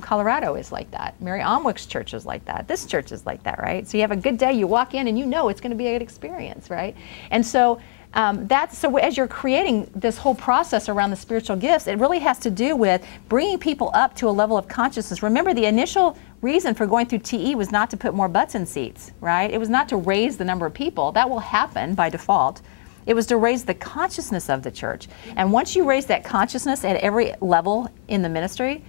Colorado is like that. Mary Omwick's church is like that. This church is like that, right? So you have a good day, you walk in, and you know it's going to be a good experience, right? And so So as you're creating this whole process around the spiritual gifts, it really has to do with bringing people up to a level of consciousness. Remember, the initial reason for going through TE was not to put more butts in seats, right? It was not to raise the number of people. That will happen by default. It was to raise the consciousness of the church. And once you raise that consciousness at every level in the ministry,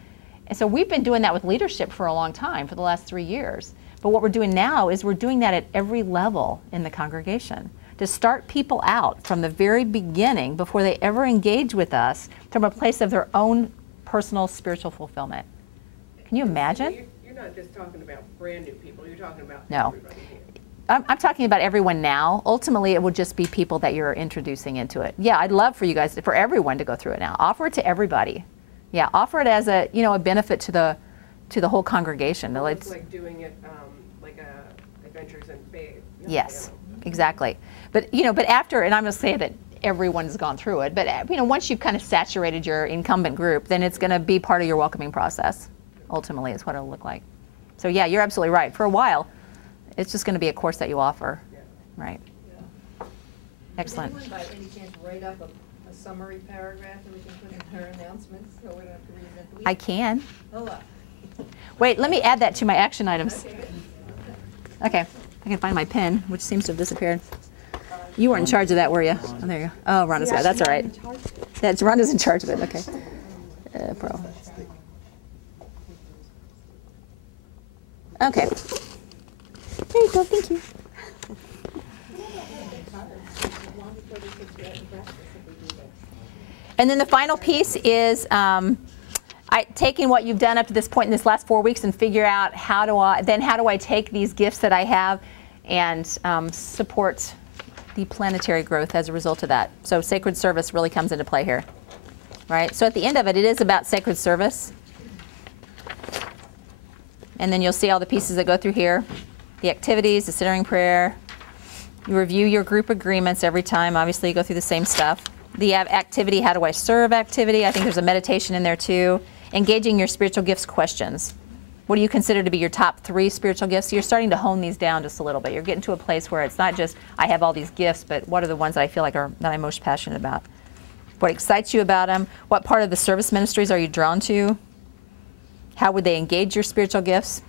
and so we've been doing that with leadership for a long time, for the last 3 years. But what we're doing now is we're doing that at every level in the congregation, to start people out from the very beginning, before they ever engage with us, from a place of their own personal spiritual fulfillment. Can you imagine? You're not just talking about brand new people, you're talking about No. everybody here. I'm talking about everyone now. Ultimately, it will just be people that you're introducing into it. Yeah, I'd love for you guys, for everyone to go through it now. Offer it to everybody. Yeah, offer it as a, a benefit to the whole congregation. Well, it's like doing it like Adventures in Faith. Yes, exactly. But but after, and I'm going to say that everyone's gone through it, but once you've kind of saturated your incumbent group, then it's going to be part of your welcoming process. Ultimately, is what it'll look like. So yeah, you're absolutely right. For a while, it's just going to be a course that you offer, right? Yeah. Excellent. Does anyone by any chance write up a summary paragraph that we can put in our announcements so we don't have to read it? I can. Oh, Wait, let me add that to my action items. Okay, I can find my pen, which seems to have disappeared. You weren't in charge of that, were you? Oh, there you go. Oh, Rhonda's got it. That's all right. That's Rhonda's in charge of it. Okay. Pro. Okay. There you go. Thank you. And then the final piece is taking what you've done up to this point in this last 4 weeks and figure out how do I take these gifts that I have and support the planetary growth as a result of that. So sacred service really comes into play here, right? So at the end of it, it is about sacred service. And then you'll see all the pieces that go through here. The activities, the centering prayer. You review your group agreements every time. Obviously, you go through the same stuff. The activity, how do I serve activity? I think there's a meditation in there too. Engaging your spiritual gifts questions. What do you consider to be your top 3 spiritual gifts? You're starting to hone these down just a little bit. You're getting to a place where it's not just, I have all these gifts, but what are the ones that I feel like that I'm most passionate about? What excites you about them? What part of the service ministries are you drawn to? How would they engage your spiritual gifts?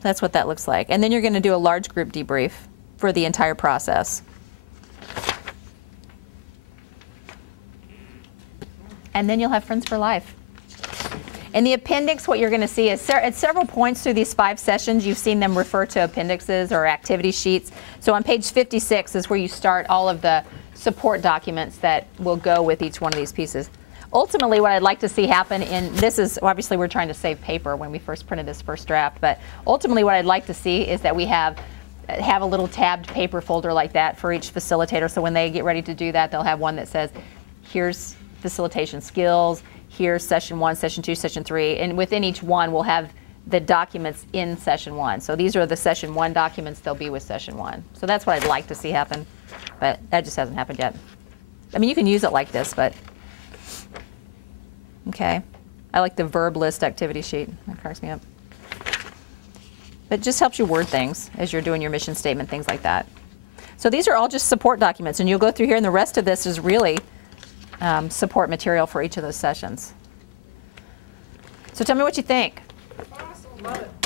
That's what that looks like. And then you're going to do a large group debrief for the entire process. And then you'll have Friends for Life. In the appendix, what you're going to see is at several points through these 5 sessions, you've seen them refer to appendixes or activity sheets. So on page 56 is where you start all of the support documents that will go with each one of these pieces. Ultimately, what I'd like to see happen this is, obviously we're trying to save paper when we first printed this first draft, but ultimately what I'd like to see is that we have a little tabbed paper folder like that for each facilitator. So when they get ready to do that, they'll have one that says, here's facilitation skills, here's session 1, session 2, session 3, and within each one we'll have the documents in session 1. So these are the session 1 documents, they'll be with session 1. So that's what I'd like to see happen, but that just hasn't happened yet. I mean, you can use it like this, but okay. I like the verb list activity sheet. That cracks me up. But it just helps you word things as you're doing your mission statement, things like that. So these are all just support documents, and you'll go through here, and the rest of this is really support material for each of those sessions. So tell me what you think. Awesome, love it.